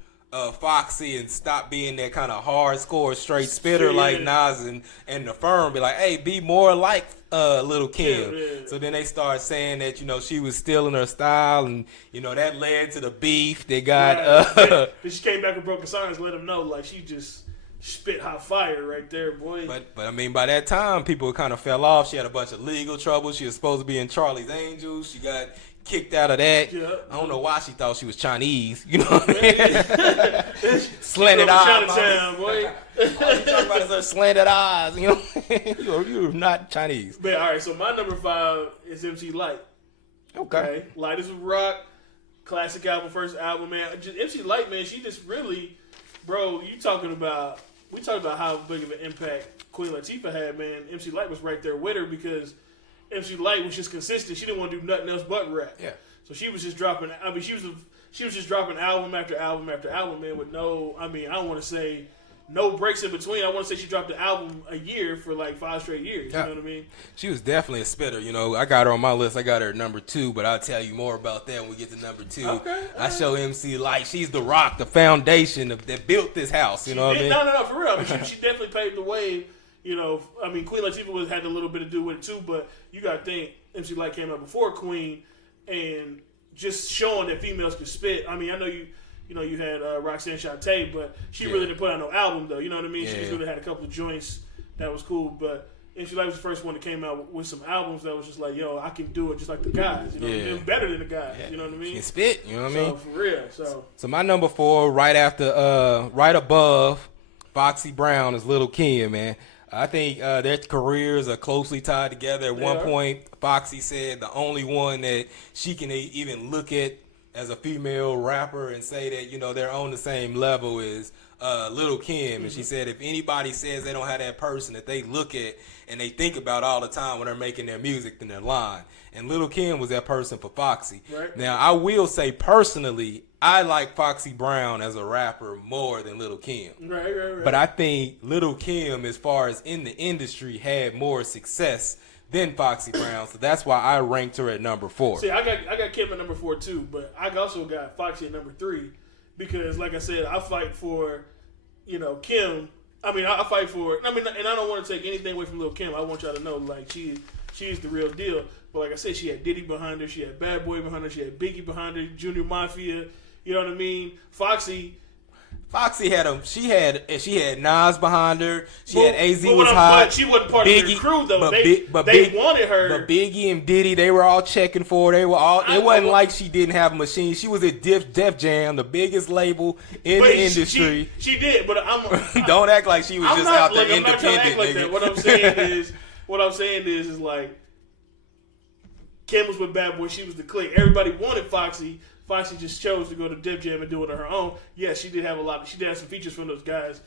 Foxy and stop being that kind of hardcore straight spitter like Nas and The Firm. Be like, hey, be more like Lil' Kim. Yeah. So then they started saying that, you know, she was stealing her style, and, you know, that led to the beef. They got then she came back with Broken Silence, let them know, like, she just spit hot fire right there, boy. But I mean, by that time, people kind of fell off. She had a bunch of legal trouble. She was supposed to be in Charlie's Angels. She got kicked out of that. Yeah. I don't know why she thought she was Chinese. You know what I mean? Slanted eyes. Chinatown, boy. All you talking about is her slanted eyes. You know, you're not Chinese. But all right, so my number 5 is MC Lyte. Okay. Light as a Rock, classic album, first album, man. MC Lyte, man, she just really, bro. We talked about how big of an impact Queen Latifah had, man. MC Lyte was right there with her because MC Lyte was just consistent. She didn't want to do nothing else but rap. Yeah. So she was just dropping. I mean, she was just dropping album after album after album, man. With no, I mean, I don't want to say no breaks in between. I want to say she dropped the album a year for like 5 straight years. Yeah. You know what I mean? She was definitely a spitter. You know, I got her on my list. I got her at number 2, but I'll tell you more about that when we get to number 2. Okay. I show MC Lyte. She's the rock, the foundation that built this house. You know what I mean? No, for real. I mean, she definitely paved the way. You know, I mean, Queen Latifah had a little bit to do with it too, but you got to think MC Lyte came out before Queen, and just showing that females can spit. I mean, I know you had Roxanne Shante, but she really didn't put out no album though. You know what I mean? Yeah. She just really had a couple of joints that was cool, but MC Lyte was the first one that came out with some albums that was just like, yo, I can do it just like the guys. You know, what I mean? Better than the guys. You know what I mean? She can spit. You know what I mean? So for real. So my number 4, right above Foxy Brown is Lil' Kim, man. I think their careers are closely tied together. At one point, Foxy said the only one that she can even look at as a female rapper and say that, you know, they're on the same level is Lil' Kim. And she said if anybody says they don't have that person that they look at and they think about all the time when they're making their music, then they're lying. And Lil' Kim was that person for Foxy. Right. Now, I will say personally, I like Foxy Brown as a rapper more than Lil' Kim. Right. But I think Lil' Kim, as far as in the industry, had more success than Foxy Brown. So that's why I ranked her at number 4. See, I got Kim at number 4 too, but I also got Foxy at number 3 because, like I said, I fight for, you know, Kim. I mean, I fight for. I mean, and I don't want to take anything away from Lil' Kim. I want y'all to know, like, she's the real deal. But like I said, she had Diddy behind her, she had Bad Boy behind her, she had Biggie behind her, Junior Mafia. You know what I mean? Foxy Foxy had him. She had Nas behind her. She had AZ but was hot. But she wasn't part Biggie, of the crew though. But they wanted her. But Biggie and Diddy, they were all checking for her. They were all. It wasn't like she didn't have a machine. She was at Def Jam, the biggest label in the industry. She did, but I'm. Don't act like she was just out there independent. I'm not trying to act like that. What I'm saying is like Kim was with Bad Boy. She was the clique. Everybody wanted Foxy. Foxy just chose to go to Def Jam and do it on her own. Yeah, she did have she did have some features from those guys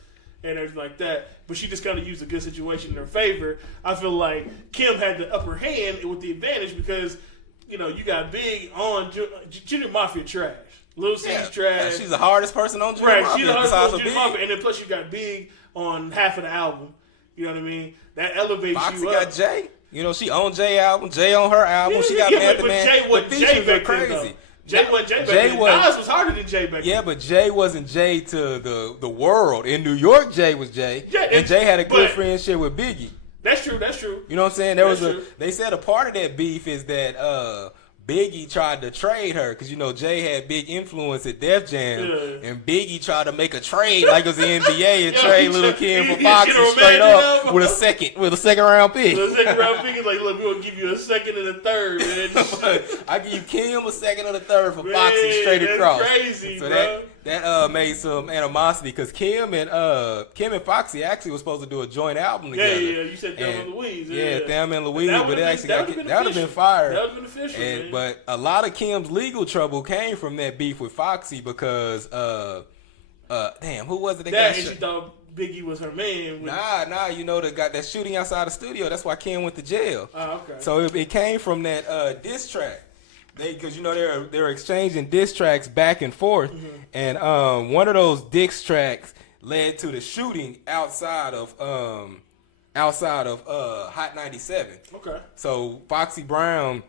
and everything like that. But she just kind of used a good situation in her favor. I feel like Kim had the upper hand with the advantage because, you know, you got Big on Junior Mafia trash. Lil C's trash. Yeah, she's the hardest person on Junior Mafia. She's the hardest person on Junior Mafia. And then plus you got Big on half of the album. You know what I mean? That elevates Foxy you up. got Jay. You know, she on Jay album. Jay on her album. She got Method Man. But features are crazy. Jay wasn't Jay back then. Nas was harder than Jay back then. Yeah, but Jay wasn't Jay to the world. In New York, Jay was Jay. Yeah, and Jay had a good friendship with Biggie. That's true. You know what I'm saying? They said a part of that beef is that Biggie tried to trade her because, you know, Jay had big influence at Def Jam, and Biggie tried to make a trade like it was the NBA and trade Lil' Kim for Foxy straight up with a second round pick. The second round pick is like, look, we're gonna give you a second and a third, man. I give you Kim a second and a third for Foxy straight across. Crazy, so bro. That made some animosity because Kim and Foxy actually was supposed to do a joint album together. Yeah. You said Thelma and Louise. Yeah, Thelma and Louise, but that would have been fire. That would have been official, man. But a lot of Kim's legal trouble came from that beef with Foxy because, damn, who was it? And she thought Biggie was her man. Nah, you know, got that shooting outside the studio. That's why Kim went to jail. Oh, okay. So it came from that diss track. Because, you know, they're exchanging diss tracks back and forth, and one of those diss tracks led to the shooting outside of Hot 97. Okay. So Foxy Brown,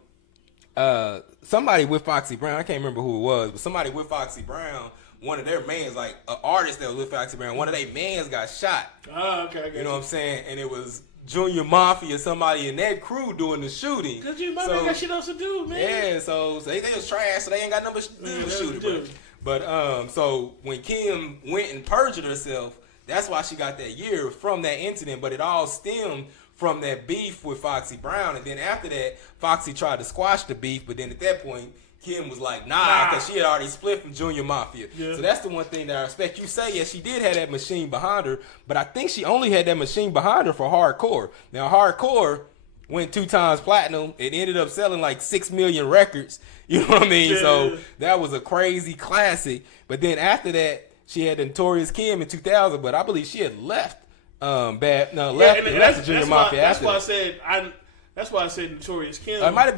somebody with Foxy Brown, I can't remember who it was, but somebody with Foxy Brown, one of their mans, like an artist that was with Foxy Brown, one of their mans got shot. Oh, okay. You know what I'm saying? And it was Junior Mafia, somebody in that crew doing the shooting. Because Junior Mafia got shit else to do, man. Yeah, so they was trash, so they ain't got nothing to shoot. But so when Kim went and perjured herself, that's why she got that year from that incident. But it all stemmed from that beef with Foxy Brown. And then after that, Foxy tried to squash the beef. But then at that point, Kim was like, nah, because she had already split from Junior Mafia. Yeah. So that's the one thing that I respect. You say, yes, she did have that machine behind her, but I think she only had that machine behind her for hardcore. Now, hardcore went 2 times platinum. It ended up selling like 6 million records. You know what I mean? Yeah. So that was a crazy classic. But then after that, she had Notorious Kim in 2000, but I believe she had left left Junior Mafia after that. That's why I said Notorious Kim. It might have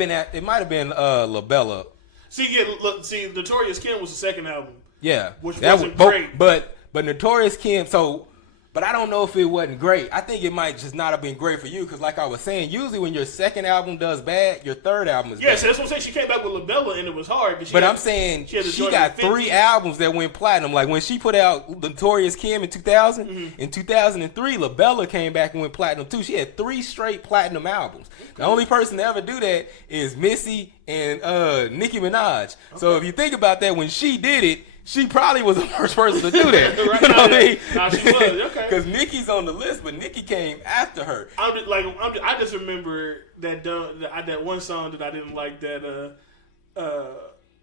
been LaBella. See, Notorious Kim was the second album. Yeah, which wasn't great. But Notorious Kim. But I don't know if it wasn't great. I think it might just not have been great for you because, like I was saying, usually when your second album does bad, your third album is bad. Yeah, so that's what I'm saying. She came back with LaBella and it was hard. But I'm saying she got 3 albums that went platinum. Like when she put out Notorious Kim in 2000, in 2003, LaBella came back and went platinum too. She had 3 straight platinum albums. Okay. The only person to ever do that is Missy and Nicki Minaj. Okay. So if you think about that, when she did it, she probably was the first person to do that. Right, you know what I mean? Nah, she was, okay. Because Nicki's on the list, but Nicki came after her. I just remember that one song that I didn't like, that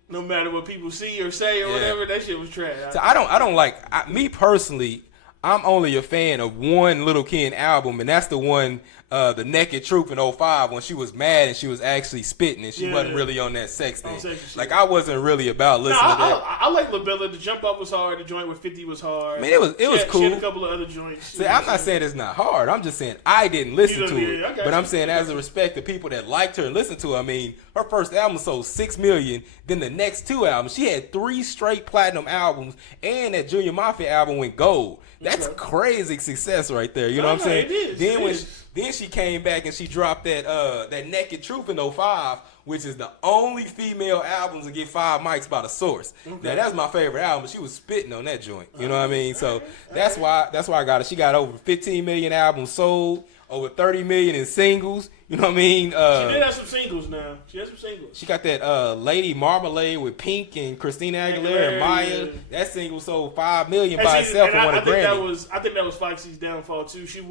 no matter what people see or say or whatever, that shit was trash. So I don't like, me personally, I'm only a fan of one Lil' Kim album, and that's the one, The Naked Truth in 05, when she was mad and she was actually spitting and she wasn't really on that sex thing. Like, I wasn't really about listening to that. I like LaBella. The Jump Up was hard. The joint with 50 was hard. I mean, it was cool. She had a couple of other joints. See, I'm not saying it's not hard. I'm just saying I didn't listen to it. Okay. But I'm saying as a respect to people that liked her and listened to her, I mean, her first album sold 6 million. Then the next 2 albums, she had 3 straight platinum albums, and that Junior Mafia album went gold. That's crazy success right there. You know what I'm saying? It is. Then she came back and she dropped that Naked Truth in 05, which is the only female album to get 5 mics by The Source. Okay. Now that's my favorite album. She was spitting on that joint. You know what I mean? So that's why I got it. She got over 15 million albums sold, over 30 million in singles. You know what I mean? She did have some singles now. She has some singles. She got that Lady Marmalade with Pink and Christina Aguilera and Maya. Yeah. That single sold 5 million by itself and won a Grammy. I think that was Foxy's downfall too. She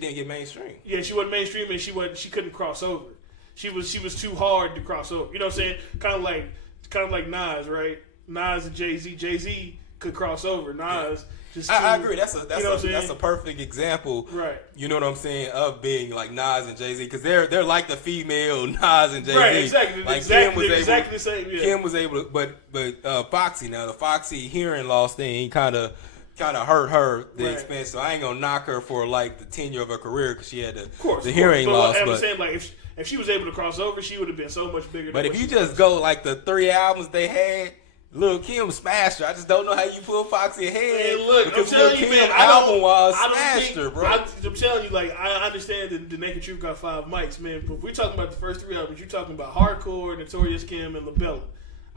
didn't get mainstream. Yeah, she wasn't mainstream and she couldn't cross over. She was too hard to cross over. You know what I'm saying? Kind of like Nas, right? Nas and Jay-Z. Jay-Z could cross over. Nas just I agree. That's a perfect example. Right. You know what I'm saying, of being like Nas and Jay-Z, because they're like the female Nas and Jay-Z. Right, exactly. Like exactly the same. Yeah. Kim was able to, but Foxy, now the Foxy hearing loss thing kind of hurt her the expense. So I ain't gonna knock her for like the tenure of her career because she had the hearing loss. But I'm saying, like, if she was able to cross over, she would have been so much bigger. But if you just go like the 3 albums they had, Lil' Kim smashed her. I just don't know how you put Foxy ahead. Man, look, because I'm telling you, man, album-wise smashed her, bro. I'm telling you, like, I understand that the Naked Truth got 5 mics, man. But if we're talking about the first 3 albums, you're talking about Hardcore, Notorious Kim, and LaBella.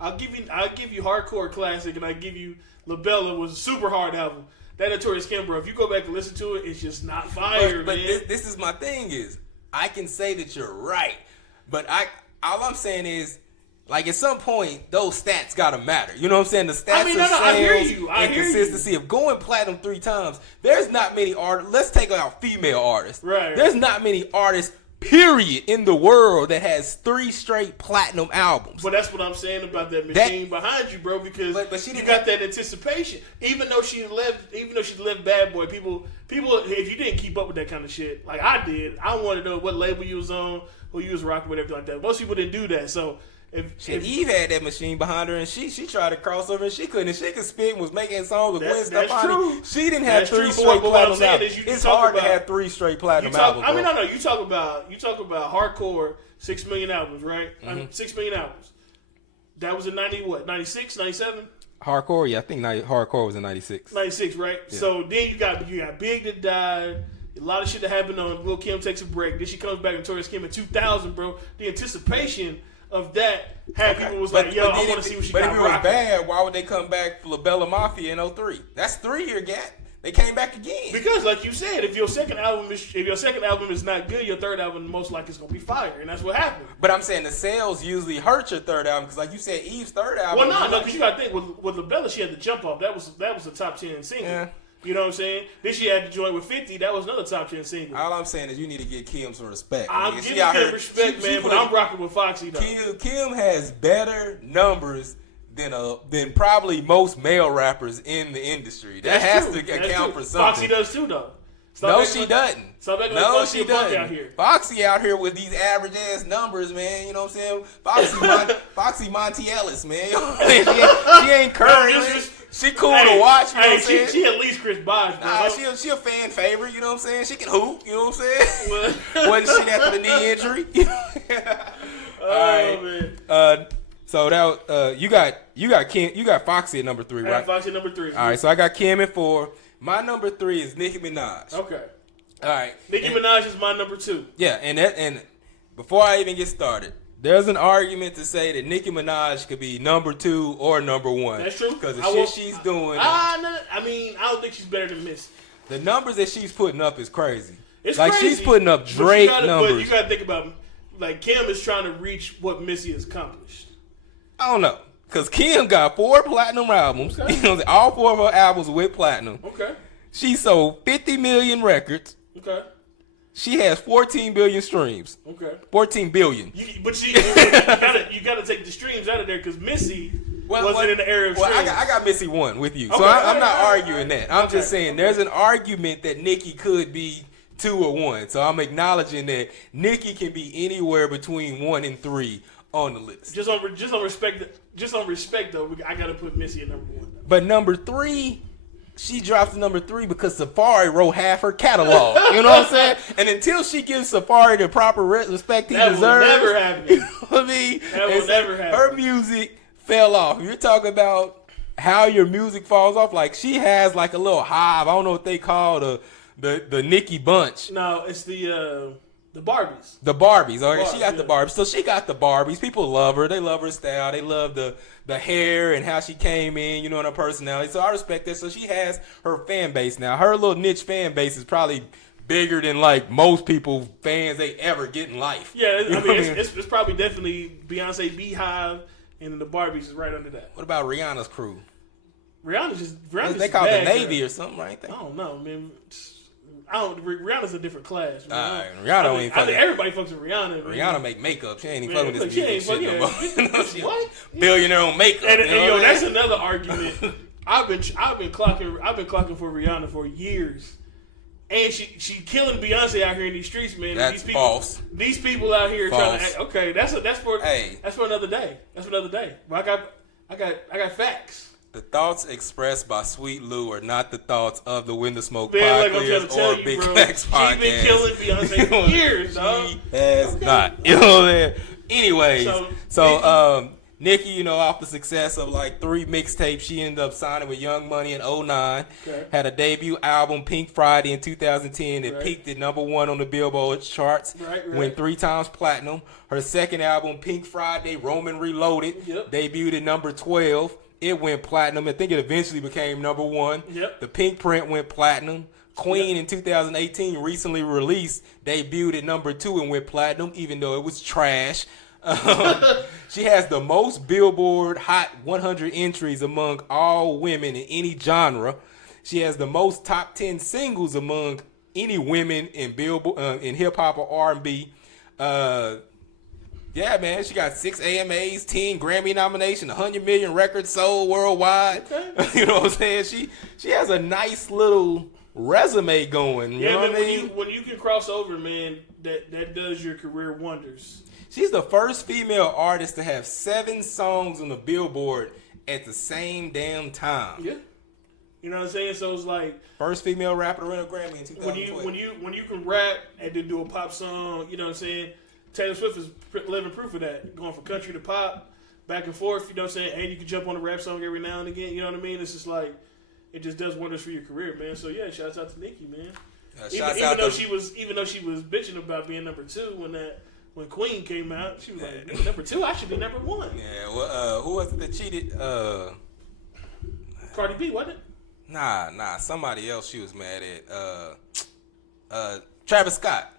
I'll give you Hardcore Classic, and I give you LaBella was a super hard album. That Notorious Kim, bro, if you go back and listen to it, it's just not fire, but man. This is my thing is, I can say that you're right, but all I'm saying is, like, at some point, those stats gotta matter. You know what I'm saying? The stats of sales I hear you. and consistency of going platinum 3 times. There's not many artists. Let's take out female artists. Right. There's not many artists, period, in the world that has 3 straight platinum albums. But that's what I'm saying about that machine behind you, bro. Because but she you got that anticipation. Even though she left Bad Boy, people, if you didn't keep up with that kind of shit, like I did, I wanted to know what label you was on, who you was rocking with, everything like that. Most people didn't do that, so. If Eve had that machine behind her, and she tried to cross over, and she couldn't. And she could spit and was making songs with Gwen Stefani. She didn't have 3 straight platinum albums. It's hard to have 3 straight platinum albums. I mean, no. You talk about Hardcore, 6 million albums, right? Mm-hmm. 6 million albums. That was in 96, 97? Hardcore, yeah, I think Hardcore was in 96. 96, right? Yeah. So then you got Big that died. A lot of shit that happened on Lil' Kim takes a break. Then she comes back, Notorious Kim in 2000, bro. The anticipation of that people was like, yo, I want to see what she got. But if it was bad, why would they come back for LaBella Mafia in 03? That's 3-year gap. They came back again. Because, like you said, if your second album is not good, your third album most likely is gonna be fire, and that's what happened. But I'm saying the sales usually hurt your third album because, like you said, Eve's third album. Well, no, because you got to think with LaBella, she had the jump off. That was a top 10 single. Yeah. You know what I'm saying? Then she had to join with 50. That was another top 10 single. All I'm saying is you need to give Kim some respect. I'm giving Kim respect, man, but I'm rocking with Foxy, though. Kim has better numbers than probably most male rappers in the industry. That has to account for something. Foxy does too, though. No, she doesn't. No, she doesn't. Out here. Foxy out here with these average ass numbers, man. You know what I'm saying? Foxy Monty Ellis, man. she ain't Curry. She cool to watch. You know what I'm saying? She at least Chris Bosh. Nah, she a fan favorite. You know what I'm saying? She can hoop. You know what I'm saying? Wasn't shit after the knee injury. All right. Man. So that you got Kim, you got Foxy at number 3, right? Foxy at number 3. All right. So I got Kim at 4. My number 3 is Nicki Minaj. Okay. All right. Nicki Minaj is my number 2. Yeah, and before I even get started, there's an argument to say that Nicki Minaj could be number 2 or number 1. That's true. Because the shit she's doing. I mean, I don't think she's better than Missy. The numbers that she's putting up is crazy. It's like crazy. She's putting up Drake numbers. But you got to think about, like, Kim is trying to reach what Missy has accomplished. I don't know. Because Kim got 4 platinum albums. Okay. You know, all 4 of her albums with platinum. Okay. She sold 50 million records. Okay. She has 14 billion streams. Okay. 14 billion. You gotta take the streams out of there because Missy wasn't in the area of streams. I got Missy 1 with you. So I'm not arguing that. I'm just saying there's an argument that Nicki could be 2 or 1. So I'm acknowledging that Nicki can be anywhere between 1 and 3 on the list. Just on respect though, I gotta put Missy at number 1. Though. But number 3, she drops to number 3 because Safari wrote half her catalog. You know what I'm saying? And until she gives Safari the proper respect he deserves, that will never happen. You know what I mean? That will never happen. Her music fell off. You're talking about how your music falls off. Like she has like a little hive. I don't know what they call the Nicki bunch. No, it's the The Barbies. The Barbies. Okay, Barbies, she got the Barbies. So she got the Barbies. People love her. They love her style. They love the hair and how she came in, you know, and her personality. So I respect that. So she has her fan base now. Her little niche fan base is probably bigger than like most people fans they ever get in life. Yeah, I mean, it's probably definitely Beyonce Beehive, and the Barbies is right under that. What about Rihanna's crew? Rihanna's they call it the Navy or something, right? I don't know, man. Rihanna's a different class. Rihanna don't even I think everybody fucks with Rihanna. Rihanna make makeup. She ain't even fucking with this music shit no more. What? Billionaire on makeup. And yo, that's another argument. I've been clocking for Rihanna for years, and she killing Beyonce out here in these streets, man. That's these people, false. These people out here trying to act, okay. That's for another day. That's for another day. But I got facts. The thoughts expressed by Sweet Lou are not the thoughts of the When the Smoke Man, Podcast or Big Facts Podcast. She's been killing Beyonce for years, dog. She has not. You know what I'm saying? Anyways, so Nicki, you know, off the success of like 3 mixtapes, she ended up signing with Young Money in 2009. Okay. Had a debut album, Pink Friday, in 2010. It peaked at #1 on the Billboard charts. Right. Went 3 times platinum. Her second album, Pink Friday, Roman Reloaded, debuted at #12. It went platinum. I think it eventually became #1. Yep. The Pink Print went platinum. Queen in 2018 recently released, debuted at #2 and went platinum, even though it was trash. She has the most Billboard Hot 100 entries among all women in any genre. She has the most top 10 singles among any women in Billboard in hip hop or R&B. Yeah, man, she got 6 AMAs, 10 Grammy nominations, 100 million records sold worldwide. Okay. You know what I'm saying? She has a nice little resume going. You know what I mean? When you can cross over, man, that does your career wonders. She's the first female artist to have 7 songs on the Billboard at the same damn time. Yeah. You know what I'm saying? So it's like first female rapper to win a Grammy in 2012. When you can rap and then do a pop song, you know what I'm saying? Taylor Swift is living proof of that. Going from country to pop, back and forth, you know what I'm saying? And you can jump on a rap song every now and again, you know what I mean? It's just like, it just does wonders for your career, man. So yeah, shouts out to Nicki, man. Even though she was bitching about being #2 when Queen came out, she was like, #2, I should be #1. Yeah, well, who was it that cheated? Cardi B, wasn't it? Nah, somebody else she was mad at. Travis Scott.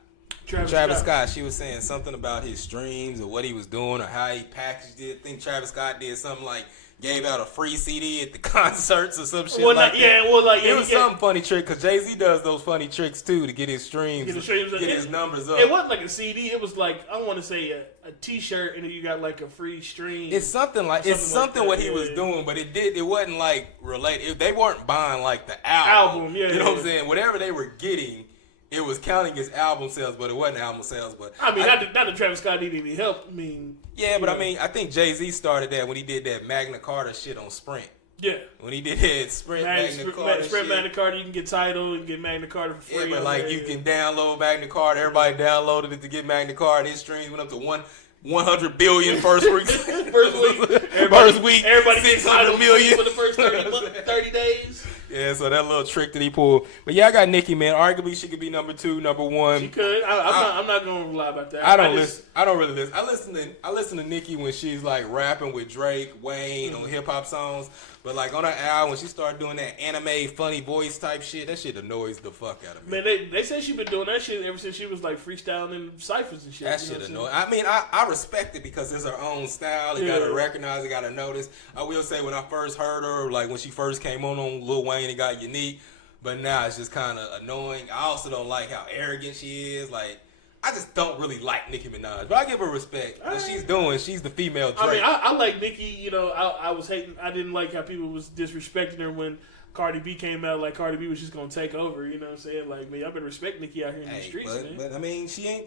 Travis Scott, she was saying something about his streams or what he was doing or how he packaged it. I think Travis Scott did something like gave out a free CD at the concerts or some shit that. It was some funny trick because Jay-Z does those funny tricks too to get his streams, get his numbers up. It wasn't like a CD. It was like, I want to say a T-shirt and then you got like a free stream. It's something like what he was doing, but it wasn't like related. They weren't buying like the album. You know what I'm saying? Whatever they were getting, it was counting as album sales, but it wasn't album sales. But I mean, not that Travis Scott needed any help. I mean, yeah, but I mean, I think Jay-Z started that when he did that Magna Carta shit on Sprint. Yeah, when he did that Sprint Magna Carta, Magna Carta, you can get Tidal and get Magna Carta for free. Yeah, but like you can download Magna Carta. Everybody downloaded it to get Magna Carta. His streams went up to 100 billion first week. First week, everybody 600 million for the first 30 days. Yeah, so that little trick that he pulled. But yeah, I got Nicki, man. Arguably, she could be #2, #1. She could. I'm not gonna lie about that. I don't really listen. I listen to Nicki when she's like rapping with Drake, Wayne on hip hop songs. But like on her album, when she started doing that anime funny voice type shit, that shit annoys the fuck out of me. Man, they say she been doing that shit ever since she was like freestyling in ciphers and shit. That shit annoying. I mean, I respect it because it's her own style. You gotta recognize it, gotta notice. I will say when I first heard her, like when she first came on Lil Wayne, it got unique. But now it's just kind of annoying. I also don't like how arrogant she is. Like, I just don't really like Nicki Minaj, but I give her respect. What she's doing, she's the female Drake. I mean, I like Nicki. You know, I was hating. I didn't like how people was disrespecting her when Cardi B came out. Like Cardi B was just gonna take over. You know what I'm saying? Like, man, I've been respecting Nicki out here in the streets, man. But I mean, she ain't.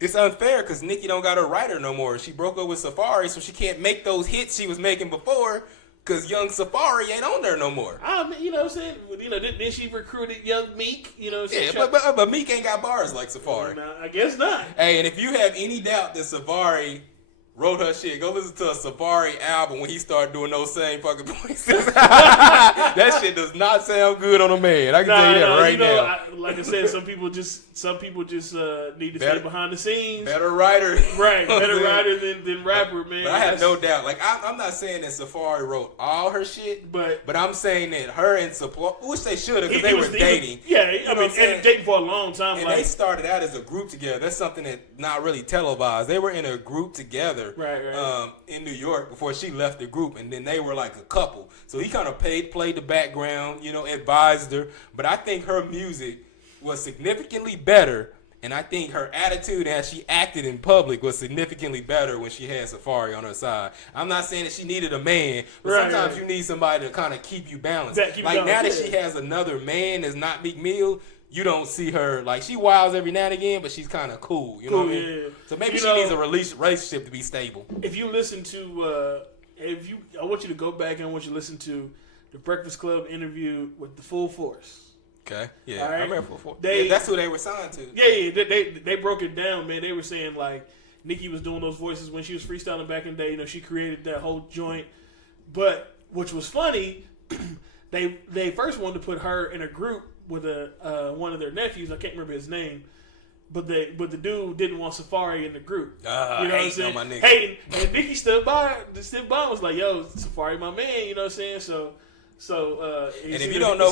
It's unfair because Nicki don't got a writer no more. She broke up with Safari, so she can't make those hits she was making before. Because Young Safari ain't on there no more. You know what I'm saying? You know, then she recruited Young Meek. You know what I'm saying? Yeah, but Meek ain't got bars like Safari. No, I guess not. Hey, and if you have any doubt that Safari wrote her shit. Go listen to a Safari album when he started doing those same fucking voices. That shit does not sound good on a man. I can tell you that right now. Like I said, some people just need to stay behind the scenes. Better writer, right? Better writer than rapper, man. But I have no doubt. Like I'm not saying that Safari wrote all her shit, but I'm saying that her and Safari, which they should have, because they were dating. I mean, and dating for a long time. And they started out as a group together. That's something that not really televised. They were in a group together, right. In New York before she left the group, and then they were like a couple. So he kind of played the background, advised her. But I think her music was significantly better, and I think her attitude as she acted in public was significantly better when she had Safari on her side. I'm not saying that she needed a man, but sometimes you need somebody to kind of keep you balanced. Now that she has another man that's not Meek Mill, you don't see her, like, she wilds every now and again, but she's kind of cool. You know what I mean? Yeah. So maybe she needs a relationship to be stable. If you listen to, I want you to go back and I want you to listen to the Breakfast Club interview with the Full Force. Okay, yeah, right? I remember Full Force. That's who they were signed to. Yeah, they broke it down, man. They were saying, like, Nicki was doing those voices when she was freestyling back in the day. She created that whole joint. But, which was funny, they first wanted to put her in a group with one of their nephews. I can't remember his name, but the dude didn't want Safari in the group. You know what I'm saying? Hey, and Nicki stood by and was like, "Yo, Safari, my man." You know what I'm saying? So and if you don't know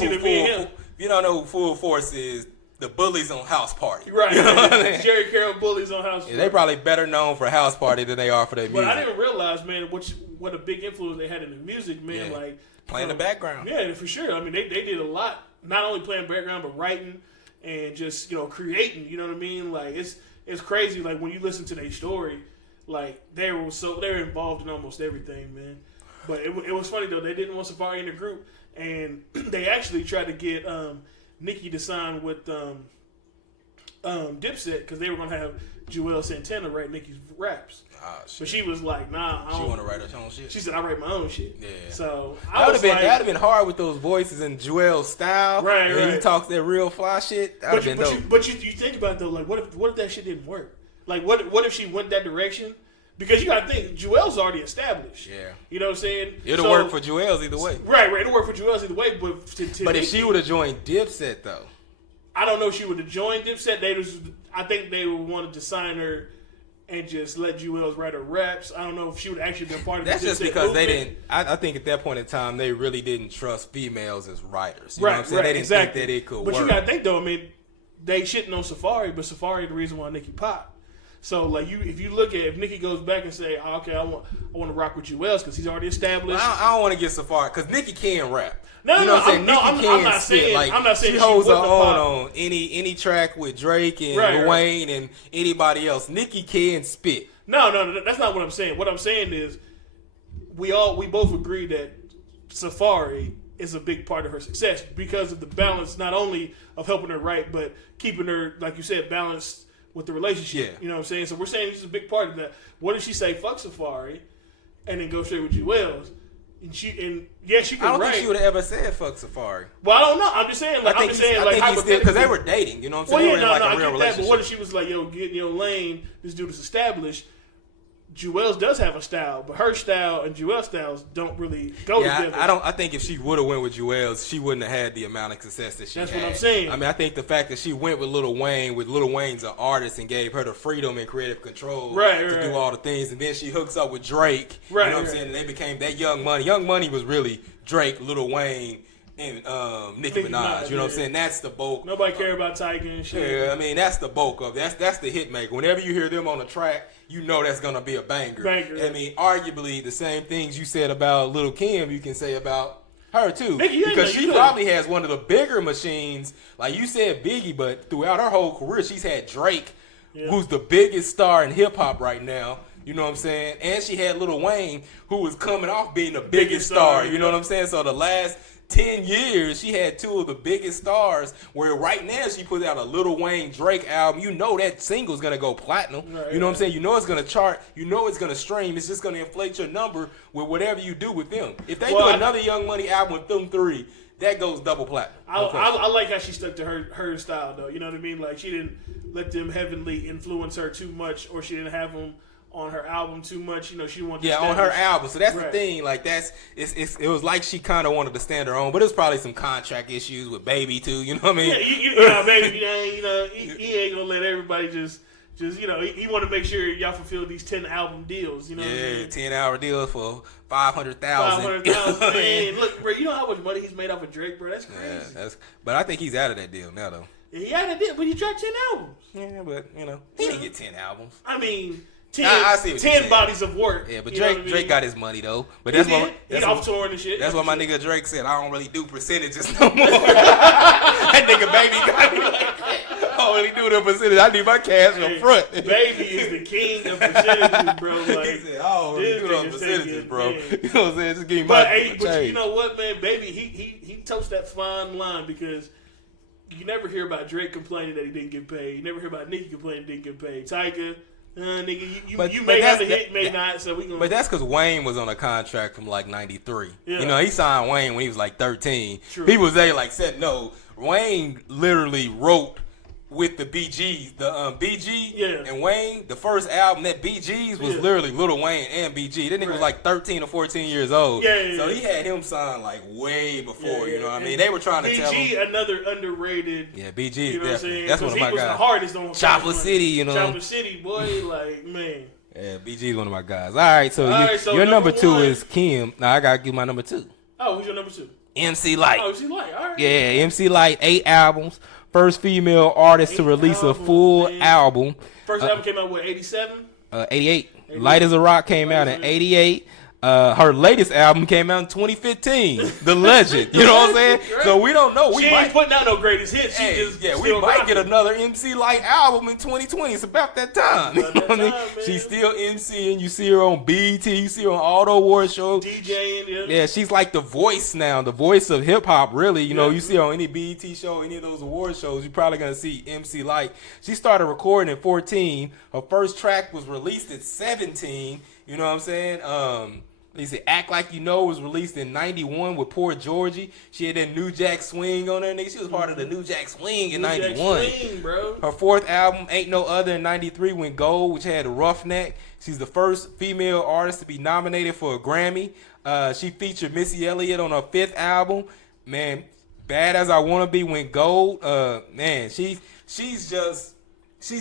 who Full Force is, the Bullies on House Party, right? You know what I mean? Jerry Carroll Bullies on House Party. They probably better known for House Party than they are for their music. But I didn't realize, man, what a big influence they had in the music, man. Yeah. Like playing the background. Yeah, for sure. I mean, they did a lot. Not only playing background, but writing and just, creating, you know what I mean? Like, it's crazy. Like, when you listen to their story, like, they're involved in almost everything, man. But it was funny, though. They didn't want Safari in the group, and they actually tried to get Nicki to sign with Dipset, because they were going to have Joel Santana write Nicki's raps. But she was like, nah, I don't. She want to write her own shit. She said, I write my own shit. Yeah. So that would have been hard with those voices and Joel's style. Right. And he talks that real fly shit. That would have been dope. But you think about it, though, like, what if that shit didn't work? Like, what if she went that direction? Because you got to think, Joel's already established. Yeah. You know what I'm saying? It'll work for Joel's either way. Right. It'll work for Joel's either way. But if she would have joined Dipset, though. I don't know if she would have joined Dipset. I think they wanted to sign her and just let Joel's write her raps. I don't know if she would actually been part of That's the just Dipset because movement. they didn't. I think at that point in time, they really didn't trust females as writers. You Right, know what I'm saying? They didn't think that it could work. But you got to think, though, I mean, they shitting on Safari, but Safari the reason why Nicki popped. So, like, if you look at, if Nicki goes back and say, oh, okay, I want to rock with Joel's because he's already established. Well, I don't want to get Safari because Nicki can rap. I'm not saying she holds her own on any track with Drake and Lil Wayne and anybody else. Nicki can spit. No, that's not what I'm saying. What I'm saying is, we both agree that Safari is a big part of her success because of the balance, not only of helping her write, but keeping her, like you said, balanced with the relationship. Yeah. You know what I'm saying? So we're saying this is a big part of that. What if she say fuck Safari and then go straight with Joel's? She can write. I don't think she would have ever said fuck Safari. Well, I don't know. I'm just saying. Like, I think because they were dating. You know what I'm saying? Well, they were in a real relationship. But what if she was like, yo, get in your lane. This dude is established. Joel's does have a style, but her style and Joel's styles don't really go together. I think if she would have went with Joel's, she wouldn't have had the amount of success that she had. That's what I'm saying. I mean, I think the fact that she went with Lil Wayne's an artist and gave her the freedom and creative control to do all the things, and then she hooks up with Drake. Right, you know what I'm saying? And they became that Young Money. Young Money was really Drake, Lil Wayne, and Nicki Minaj. You know what I'm saying? That's the bulk. Nobody care about Tyga and shit. Yeah, I mean, that's the bulk of it. That's the hit maker. Whenever you hear them on the track, you know that's going to be a banger. I mean, arguably, the same things you said about Lil' Kim, you can say about her, too. Because she probably has one of the bigger machines. Like you said, Biggie, but throughout her whole career, she's had Drake, who's the biggest star in hip-hop right now. You know what I'm saying? And she had Lil Wayne, who was coming off being the biggest star. You know what I'm saying? So the last 10 years, she had two of the biggest stars, where right now she put out a Lil Wayne Drake album. You know that single's going to go platinum. You know what I'm saying? You know it's going to chart. You know it's going to stream. It's just going to inflate your number with whatever you do with them. If they do another Young Money album with them three, that goes double platinum. I like how she stuck to her style, though. You know what I mean? Like, she didn't let them heavily influence her too much, or she didn't have them on her album too much. You know, she wanted to Yeah, on her album. So that's Right. the thing. Like it was like she kind of wanted to stand her own, but it was probably some contract issues with Baby too. You know what I mean? Yeah, you know, Baby, you know, he ain't gonna let everybody just you know, he want to make sure y'all fulfill these 10 album deals. You know, Yeah, what I mean? 10-hour deals for $500,000. $500,000, man. Look, bro, you know how much money he's made off of Drake, bro? That's crazy. Yeah, but I think he's out of that deal now, though. He had a deal, but he dropped 10 albums. Yeah, but you know, he didn't get 10 albums. I mean, 10, I see what you're 10 saying. bodies of work. Yeah, but you know Drake what I mean? Drake got his money though. But He that's did. what He off touring and shit. That's what my nigga Drake said. I don't really do percentages no more. That nigga Baby got me like that. I don't really do the percentage. I need my cash up front. Baby is the king of percentages, bro. Like, He said, I don't really do those percentages, bro. You know what I'm saying? Just give me but, my but you know what, man? Baby, he totes that fine line because you never hear about Drake complaining that he didn't get paid. You never hear about Nicki complaining he didn't get paid. Tyga, nigga, you may have a hit, may not. So we gonna. But that's because Wayne was on a contract from like '93. Yeah. You know, he signed Wayne when he was like 13. True. He was there like said no. Wayne literally wrote with the BGs, the BG Yeah. and Wayne. The first album that BGs was literally Lil Wayne and BG. That nigga was like 13 or 14 years old. Yeah. So he had him signed like way before. Yeah, You know what I and mean? They were trying to BG, tell him. another underrated. Yeah, BG. You know what I'm Definitely. saying? That's one of my he was guys. the hardest on Chocolate City, you know. Chocolate City, boy, like man. Yeah, BG is one of my guys. All right, so, So your number number 2 one. is Kim. Now I gotta give my number 2. Oh, who's your number 2? MC Light. Oh, she like, all right. Yeah, MC Light, 8 albums. First female artist to 8 release a albums, full man. album. First album came out with 87. 88. Light as a Rock came out in 88. Her latest album came out in 2015. The Legend. You know what I'm saying? Right. So we don't know. We She might ain't putting out no greatest hits. She just we still might rocking. get another MC Light album in 2020. It's about that time. You know what I mean? man. She's still MCing. You see her on BET. You see her on all the award shows. DJing. Yeah, she's like the voice now, the voice of hip hop. Really, you know, you see her on any BET show, any of those award shows, you're probably gonna see MC Light. She started recording at 14. Her first track was released at 17. You know what I'm saying? They say Act Like You Know was released in 91 with Poor Georgie. She had that New Jack Swing on her, nigga. She was part of the New Jack Swing in 91. Swing, bro. Her fourth album, Ain't No Other, in 93 went gold, which had a Roughneck. She's the first female artist to be nominated for a Grammy. She featured Missy Elliott on her 5th album. Man, Bad As I Wanna Be went gold. Man, she's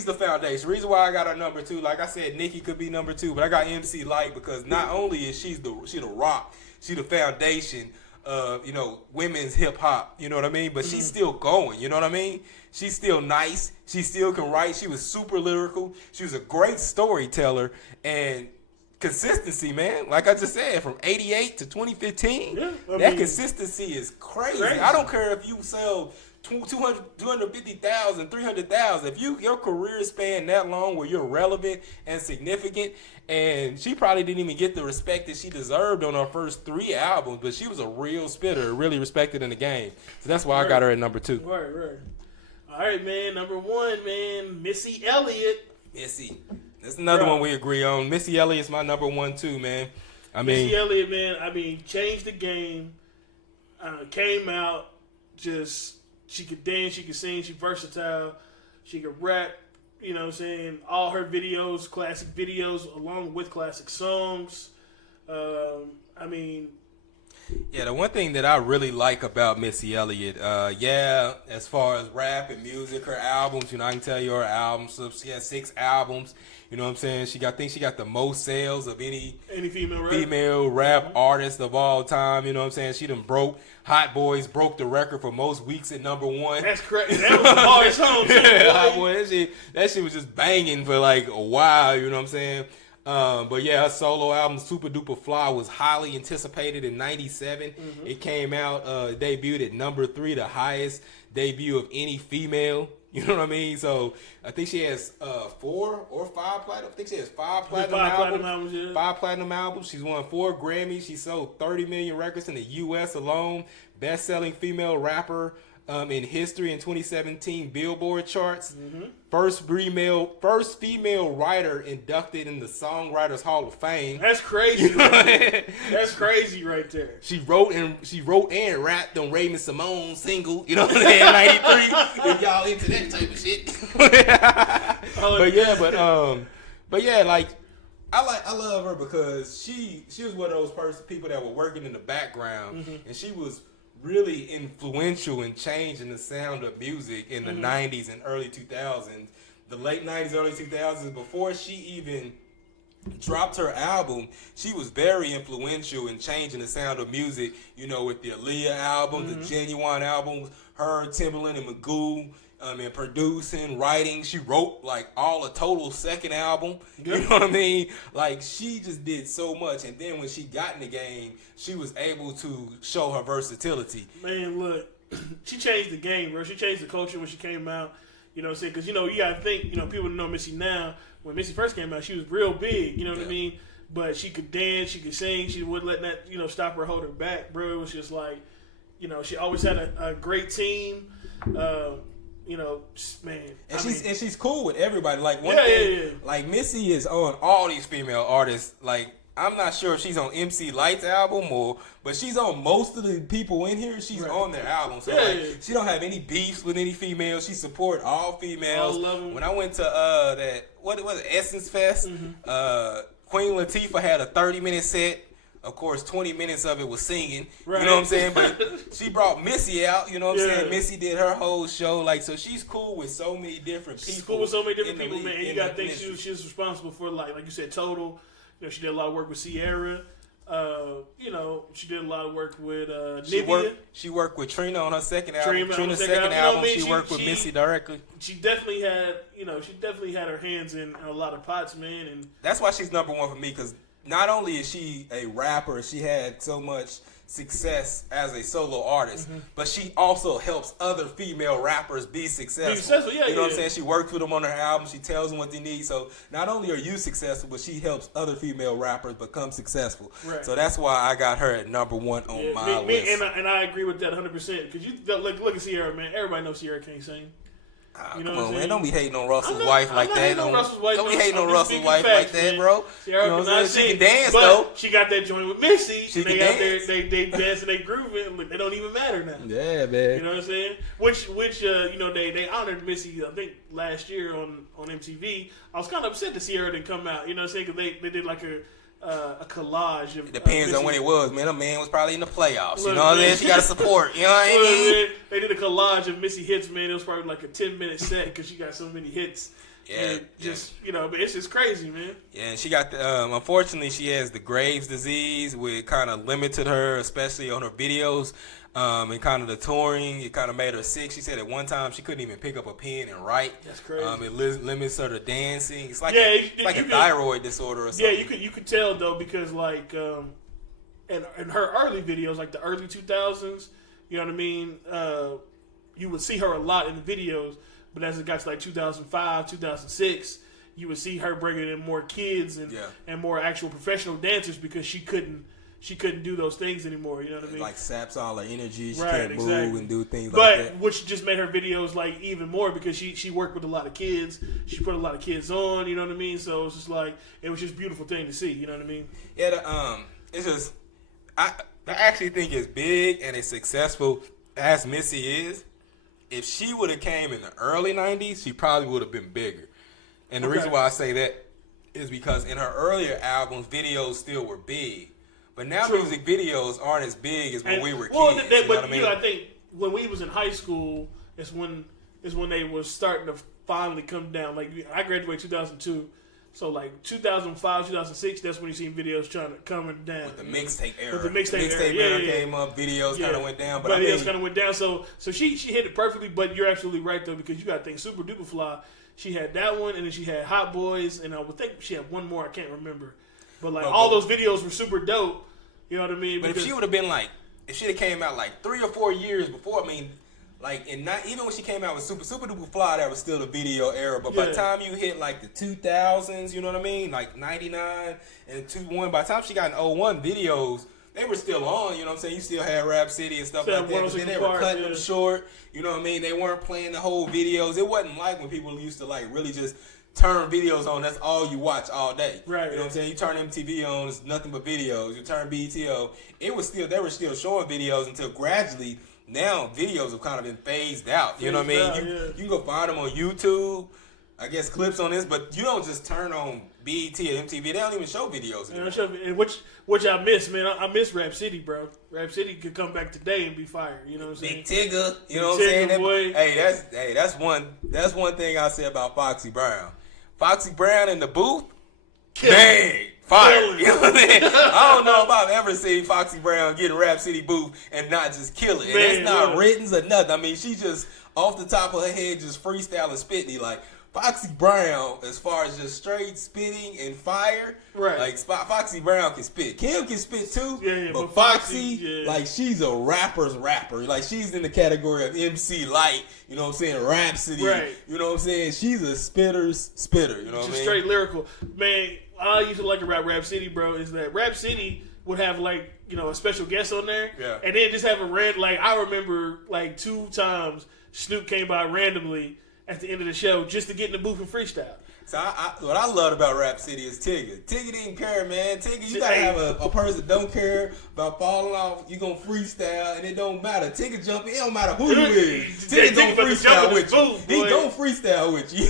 the foundation. Reason why I got her number 2, like I said, Nicki could be number 2, but I got MC Light because not only is she the rock, she the foundation of, you know, women's hip hop. You know what I mean? But she's still going. You know what I mean? She's still nice. She still can write. She was super lyrical. She was a great storyteller and consistency, man. Like I just said, from 88 to 2015, that consistency is crazy. I don't care if you sell 250,000, 300,000. If your career span that long where you're relevant and significant, and she probably didn't even get the respect that she deserved on her first 3 albums, but she was a real spitter, really respected in the game. So that's why I got her at number 2. Right. All right, man. Number 1, man. Missy Elliott. Missy. That's another one we agree on. Missy Elliott's my number 1 too, man. Missy Elliott, man. Changed the game. Came out just. She could dance, she could sing, she's versatile, she could rap, you know what I'm saying? All her videos, classic videos, along with classic songs. Yeah, the one thing that I really like about Missy Elliott, as far as rap and music, her albums, you know, I can tell you her albums, so she has 6 albums, you know what I'm saying? I think she got the most sales of any female rap artist of all time, you know what I'm saying? She done broke, Hot Boys broke the record for most weeks at number 1. That's crazy. That was the hardest song, too. Yeah, Hot Boy, that shit was just banging for like a while, you know what I'm saying? But yeah, her solo album Super Duper Fly was highly anticipated in 97. It came out, debuted at number 3, the highest debut of any female. You know what I mean? So I think she has 4 or 5 platinum. I think she has 5 platinum albums. 5 platinum albums. She's won 4 Grammys. She sold 30 million records in the U.S. alone. Best-selling female rapper in history in 2017 Billboard charts. First female writer inducted in the Songwriters Hall of Fame. That's crazy. That's crazy right there. She wrote and rapped on Raymond Simone's single, you know what I'm saying, 93. If y'all into that type of shit. But yeah, like I love her because she was one of those people that were working in the background, and she was really influential in changing the sound of music in the 90s and early 2000s. The late 90s, early 2000s, before she even dropped her album, she was very influential in changing the sound of music, you know, with the Aaliyah album, the Genuine album, her, Timbaland, and Magoo, and producing, writing. She wrote, like, a total second album. You know what I mean? Like, she just did so much. And then when she got in the game, she was able to show her versatility. Man, look, she changed the game, bro. She changed the culture when she came out. You know what I'm saying? Because, you know, you got to think, you know, people know Missy now. When Missy first came out, she was real big. You know what I mean? But she could dance. She could sing. She wouldn't let that, you know, stop her, hold her back, bro. It was just like, you know, she always had a great team. You know, man. And she's cool with everybody. Like one thing, like Missy is on all these female artists. Like I'm not sure if she's on MC Light's album but she's on most of the people in here. She's on their album, so she don't have any beefs with any females. She support all females. When I went to that what was it, Essence Fest, Queen Latifah had a 30-minute set. Of course, 20 minutes of it was singing. Right. You know what I'm saying? But she brought Missy out. You know what I'm saying? Missy did her whole show. Like, so she's cool with so many different people. She's cool with so many different people, man. And you got to think she was responsible for, like you said, Total. You know, she did a lot of work with Ciara. You know, she did a lot of work with Nivea. She worked with Trina on her second album. Trina's second album, she worked with Missy directly. She definitely had her hands in a lot of pots, man. And that's why she's number one for me, because not only is she a rapper, she had so much success as a solo artist, but she also helps other female rappers be successful. You know what I'm saying? She works with them on her album. She tells them what they need. So not only are you successful, but she helps other female rappers become successful. Right. So that's why I got her at number one on my list. And I agree with that 100%. Because you look at Ciara, man. Everybody knows Ciara can't sing. You know come on, man. Don't be hating on Russell's wife like that. Don't be hating on Russell's wife like that, bro. Ciara, you know what I'm saying? She can dance, though. She got that joint with Missy. She can dance. They dance and they grooving. They don't even matter now. Yeah, man. You know what I'm saying? Which you know, they honored Missy, I think, last year on MTV. I was kind of upset that Ciara didn't come out. You know what I'm saying? Because they did like a collage of. It depends on when it was, man. A man was probably in the playoffs. You know what I'm saying? She got to support. You know what I mean? They did a collage of Missy hits, man. It was probably like a 10-minute set because she got so many hits. Yeah, you know, but it's just crazy, man. Yeah, and she got the. Unfortunately, she has the Graves' disease, which kind of limited her, especially on her videos. And kind of the touring, it kind of made her sick. She said at one time she couldn't even pick up a pen and write. That's crazy. It limits her to dancing. It's like a thyroid disorder or something. Yeah, you could tell though because like in her early videos, like the early 2000s, you know what I mean. You would see her a lot in the videos, but as it got to like 2005, 2006, you would see her bringing in more kids and more actual professional dancers because she couldn't do those things anymore. You know what I mean? Like saps all her energy. She can't move and do things like that. But which just made her videos like even more because she worked with a lot of kids. She put a lot of kids on. You know what I mean? So it's just like it was just a beautiful thing to see. You know what I mean? Yeah. It's just I actually think it's big and it's successful as Missy is. If she would have came in the early 90s, she probably would have been bigger. And the reason why I say that is because in her earlier albums, videos still were big. But now music videos aren't as big as when we were kids. You know what I mean? I think when we was in high school is when they was starting to finally come down. Like I graduated 2002, so like 2005, 2006, that's when you seen videos coming down. With the mixtape era. With the mixtape era came up, videos kind of went down. But videos kind of went down. So she hit it perfectly. But you're absolutely right though because you got to think Super Duper Fly. She had that one, and then she had Hot Boys, and I would think she had one more. I can't remember. But like all those videos were super dope. You know what I mean? But if she would have been like, if she came out like 3 or 4 years before, I mean, like even when she came out with Super Duper Fly, that was still the video era. But by the time you hit like the 2000s, you know what I mean? Like 99 and 2001. By the time she got in 01 videos, they were still on. You know what I'm saying? You still had Rap City and stuff like that. But then they were cutting them short. You know what I mean? They weren't playing the whole videos. It wasn't like when people used to like really just turn videos on, that's all you watch all day. Right. You know what I'm saying? You turn MTV on, it's nothing but videos. You turn BET on, they were still showing videos until gradually now videos have kind of been phased out. You know what I mean? You can go find them on YouTube. I guess clips on this, but you don't just turn on BET or MTV. They don't even show videos anymore. Which I miss, man. I miss Rap City, bro. Rap City could come back today and be fire. You know what I'm saying? Big Tigger. You know what I'm saying? Boy. That's one thing I say about Foxy Brown. Foxy Brown in the booth, bang, fire. You know what I'm saying? I don't know if I've ever seen Foxy Brown get in Rap City booth and not just kill it. And it's not written or nothing. I mean, she just off the top of her head just freestyling, spitting. Like Foxy Brown, as far as just straight spitting and fire, right? Like Foxy Brown can spit. Kim can spit too, but Foxy, yeah. like she's a rapper's rapper. Like she's in the category of MC Light. You know what I'm saying? Rhapsody. Right. You know what I'm saying? She's a spitter's spitter. You know what I mean? Straight lyrical, man. All I used to like about Rap City, bro, is that Rap City would have like a special guest on there, and then just have a random. Like I remember like 2 times Snoop came by randomly at the end of the show just to get in the booth and freestyle. So what I loved about Rap City is Tigger. Tigger didn't care, man. Tigger, you gotta have a person that don't care about falling off. You gonna freestyle and it don't matter. Tigger jumping, it don't matter who you is. Tigger gonna freestyle with you. He gonna freestyle with you.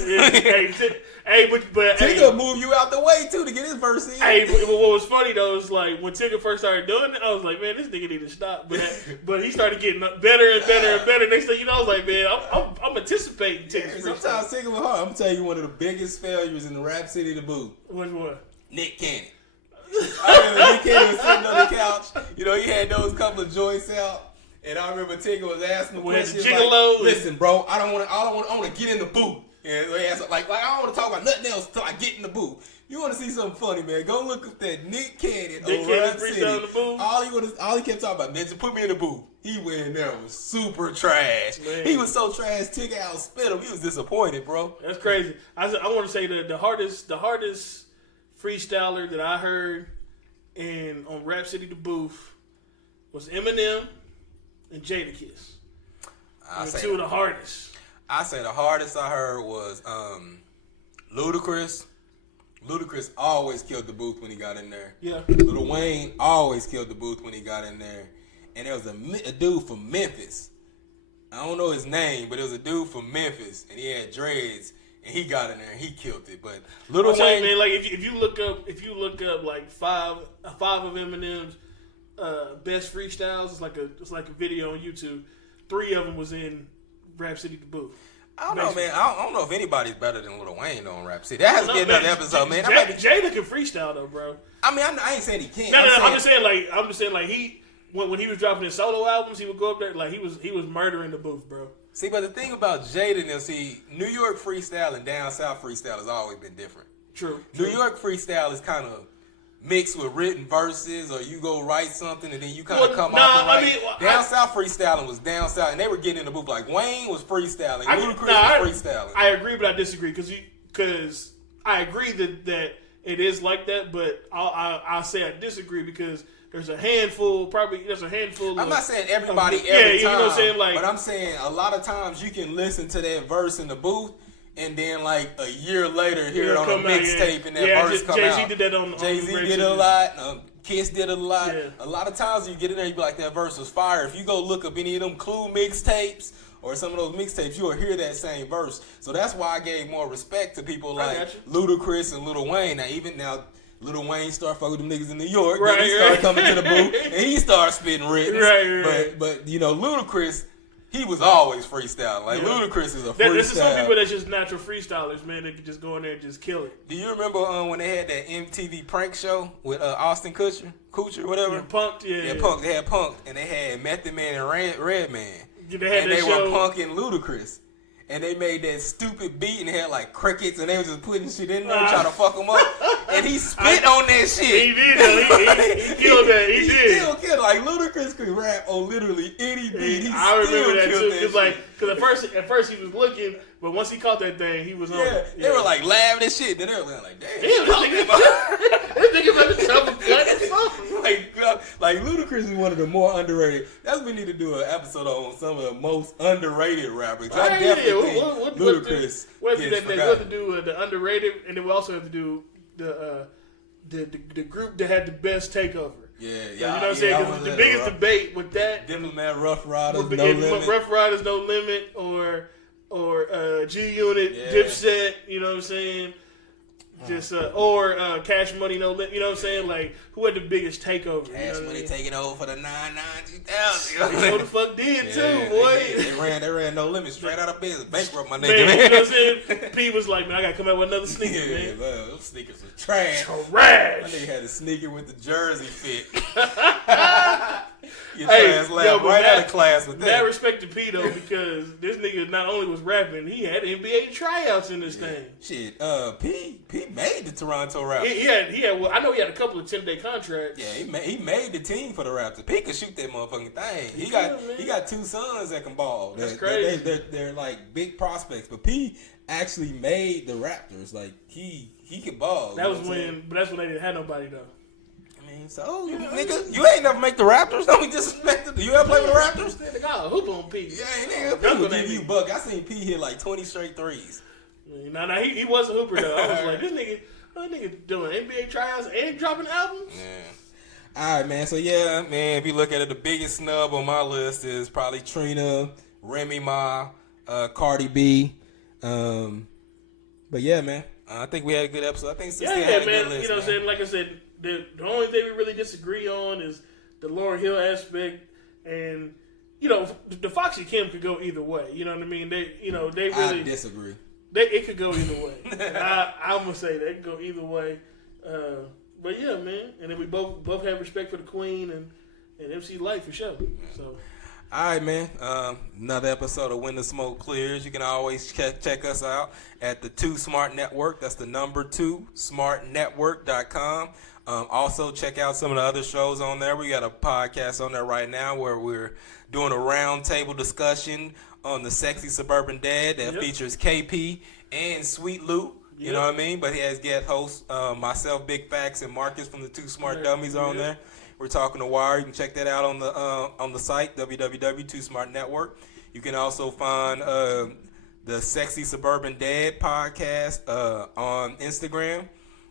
But Tigger move you out the way too to get his verse in. Hey, but what was funny though is like when Tigger first started doing it, I was like, man, this nigga need to stop. But he started getting better and better and better. Next thing you know, I was like, man, I'm anticipating Tigger's freestyle. Sometimes Tigger was hard. I'm gonna tell you one of the biggest failures in the Rap City, the booth. Which one? Nick Cannon. I remember Nick Cannon was sitting on the couch. You know, he had those couple of joints out. And I remember Tigger was asking him questions like, listen, bro, I want to get in the booth. And they asked, like I don't want to talk about nothing else until I get in the booth. You want to see something funny, man? Go look up that Nick Cannon on Rap City. All he kept talking about, man, just put me in the booth. He went in there and was super trash. Man. He was so trash, Tigger outspit him. He was disappointed, bro. That's crazy. I want to say the hardest freestyler that I heard on Rap City the booth was Eminem and Jadakiss. Two of the hardest. I say the hardest I heard was Ludacris. Ludacris always killed the booth when he got in there. Yeah. Lil Wayne always killed the booth when he got in there. And there was a dude from Memphis. I don't know his name, but it was a dude from Memphis, and he had dreads, and he got in there and he killed it. But Lil Wayne, man, like if you look up like five of Eminem's best freestyles, it's like a video on YouTube. 3 of them was in Rap City the booth. I don't know, man. I don't know if anybody's better than Lil Wayne on Rap City. That has to be another episode, man. Jada can freestyle though, bro. I mean, I ain't saying he can't. No, I'm just saying like he when he was dropping his solo albums, he would go up there like he was murdering the booth, bro. See, but the thing about Jada now, New York freestyle and down south freestyle has always been different. True. New York freestyle is kind of mixed with written verses, or you go write something and then you kind of come off and write. Down south freestyling was down south, and they were getting in the booth like Wayne was freestyling, Ludacris was freestyling. I agree, but I disagree because I agree that it is like that, but I'll say I disagree because there's a handful. I'm not saying everybody every time. You know what I'm saying? Like, but I'm saying a lot of times you can listen to that verse in the booth. And then, like, a year later, hear it on a mixtape and that verse come out. Jay-Z did that on Jay-Z did it a lot. Kiss did it a lot. Yeah. A lot of times you get in there, you be like, that verse was fire. If you go look up any of them Clue mixtapes or some of those mixtapes, you'll hear that same verse. So that's why I gave more respect to people like Ludacris and Lil Wayne. Now, Lil Wayne started fucking with them niggas in New York. Then he started coming to the booth and he started spitting written. But, you know, Ludacris, he was always freestyling. Like, Ludacris is a freestyler. There's some people that's just natural freestylers, man. They can just go in there and just kill it. Do you remember when they had that MTV prank show with Austin Kutcher, whatever? Yeah, Punk'd, yeah. Punk. They had Punk'd, and they had Method Man and Redman. Yeah, they were punking Ludacris. And they made that stupid beat and they had like crickets and they was just putting shit in there trying to fuck him up. And he spit on that shit. He did. He killed that. He did. Still killed. Like Ludacris could rap on literally any beat. I remember that too. Because at first he was looking, but once he caught that thing, he was on. Yeah, they were like laughing and shit. Then they were like, damn. This nigga about to jump like Ludacris is one of the more underrated. That's what we need to do an episode on some of the most underrated rappers. I definitely think Ludacris we'll have to do the underrated, and then we also have to do the group that had the best takeover. Yeah. You know what I'm saying? Because the biggest debate with that, Diplomat, Rough Riders, No Limit, Rough Riders, No Limit, or G Unit, Dipset. You know what I'm saying? Just or Cash Money No Limit, you know what I'm saying? Like, who had the biggest takeover? Cash Money taking over for the 99 2000. You know the fuck did too, boy. They ran No Limit straight out of business, bankrupt my nigga. Man, you know what I'm saying? P was like, man, I gotta come out with another sneaker, man. Those sneakers were trash. Trash. My nigga had a sneaker with the jersey fit. Your ass laughed right out of class with that. Mad respect to P though, because this nigga not only was rapping, he had NBA tryouts in this thing. Shit, P made the Toronto Raptors. He had. Well, I know he had a couple of 10-day contracts. Yeah, he made the team for the Raptors. P could shoot that motherfucking thing. He got two sons that can ball. That's crazy. They're like big prospects, but P actually made the Raptors. Like he could ball. But that's when they didn't have nobody though. So, nigga, you ain't never make the Raptors. Don't be disrespected. You ever play with the Raptors? They got a hoop on P. Yeah, nigga, P would give you a buck. I seen P hit like 20 straight threes. Nah, he was a hooper though. I was like, this nigga doing NBA tryouts and dropping albums. Yeah. All right, man. So yeah, man. If you look at it, the biggest snub on my list is probably Trina, Remy Ma, Cardi B. But yeah, man. I think we had a good episode. I think man. List, you know what I'm saying? Like I said. The only thing we really disagree on is the Lauryn Hill aspect, and the Foxy Kim could go either way. You know what I mean? They really. I disagree. It could go either way. I'm gonna say that it could go either way. But yeah, man, and then we both have respect for the Queen and MC Light for sure. So. All right, man. Another episode of When the Smoke Clears. You can always check us out at the 2 Smart Network. That's the number 2 smartnetwork.com. Also, check out some of the other shows on there. We got a podcast on there right now where we're doing a roundtable discussion on the Sexy Suburban Dad that features KP and Sweet Lou. You know what I mean? But he has guest hosts, myself, Big Facts, and Marcus from the 2 Smart Dummies on there. We're talking to Wire. You can check that out on the site, www.2smartnetwork. You can also find the Sexy Suburban Dad podcast on Instagram.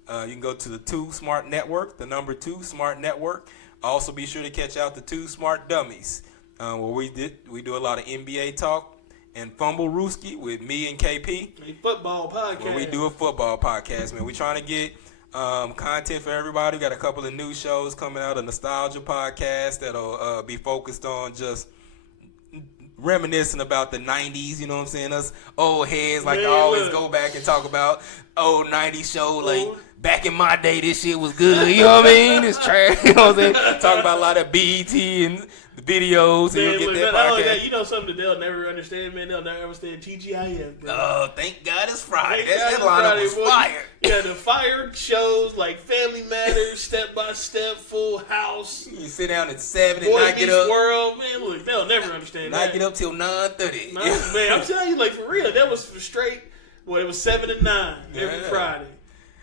You can go to the 2 Smart Network, the number 2 Smart Network. Also, be sure to catch out the 2 Smart Dummies, where we do a lot of NBA talk, and Fumble Rooski with me and KP. A football podcast. Where we do a football podcast, man. We're trying to get content for everybody. We got a couple of new shows coming out, a nostalgia podcast that'll be focused on just reminiscing about the 90s, you know what I'm saying? Us old heads like to always go back and talk about old 90s show, like back in my day this shit was good, you know what I mean? It's trash, you know what I'm saying? Talk about a lot of BET and the videos, and you'll get that podcast. That, you know something that they'll never understand, man? They'll never understand TGIF, bro. Oh, thank God it's Friday. That lineup was fire. Yeah, the fire shows like Family Matters, Step by Step, Full House. You sit down at 7 Boy and not get up. World, man, look, they'll never understand that. Not get up till 9:30. Man, I'm telling you, like, for real, that was for straight, it was 7 to 9 every Friday.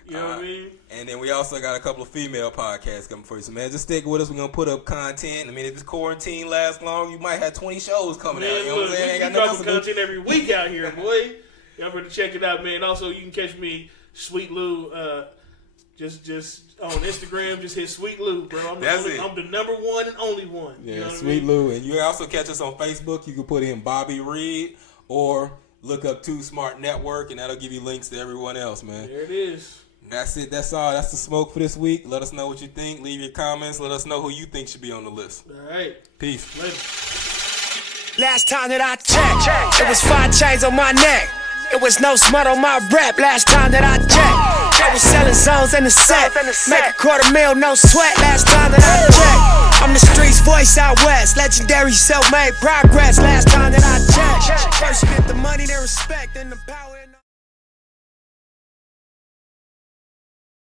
You know what I mean? And then we also got a couple of female podcasts coming for you. So, man, just stick with us. We're going to put up content. I mean, if this quarantine lasts long, you might have 20 shows coming out. You know what I'm saying? We dropping content every week out here, boy. Y'all better check it out, man. Also, you can catch me, Sweet Lou, just on Instagram. Just hit Sweet Lou, bro. I'm the number one and only one. Yeah, you know Sweet Lou. And you also catch us on Facebook. You can put in Bobby Reed or look up 2 Smart Network, and that'll give you links to everyone else, man. There it is. That's it. That's all. That's the smoke for this week. Let us know what you think. Leave your comments. Let us know who you think should be on the list. All right. Peace. Later. Last time that I checked, it was 5 chains on my neck. It was no smut on my rap. Last time that I checked, I was selling zones in the set. Make a $250,000, no sweat. Last time that I checked, I'm the streets voice out west. Legendary self-made progress. Last time that I checked, first you get the money, then respect, then the power.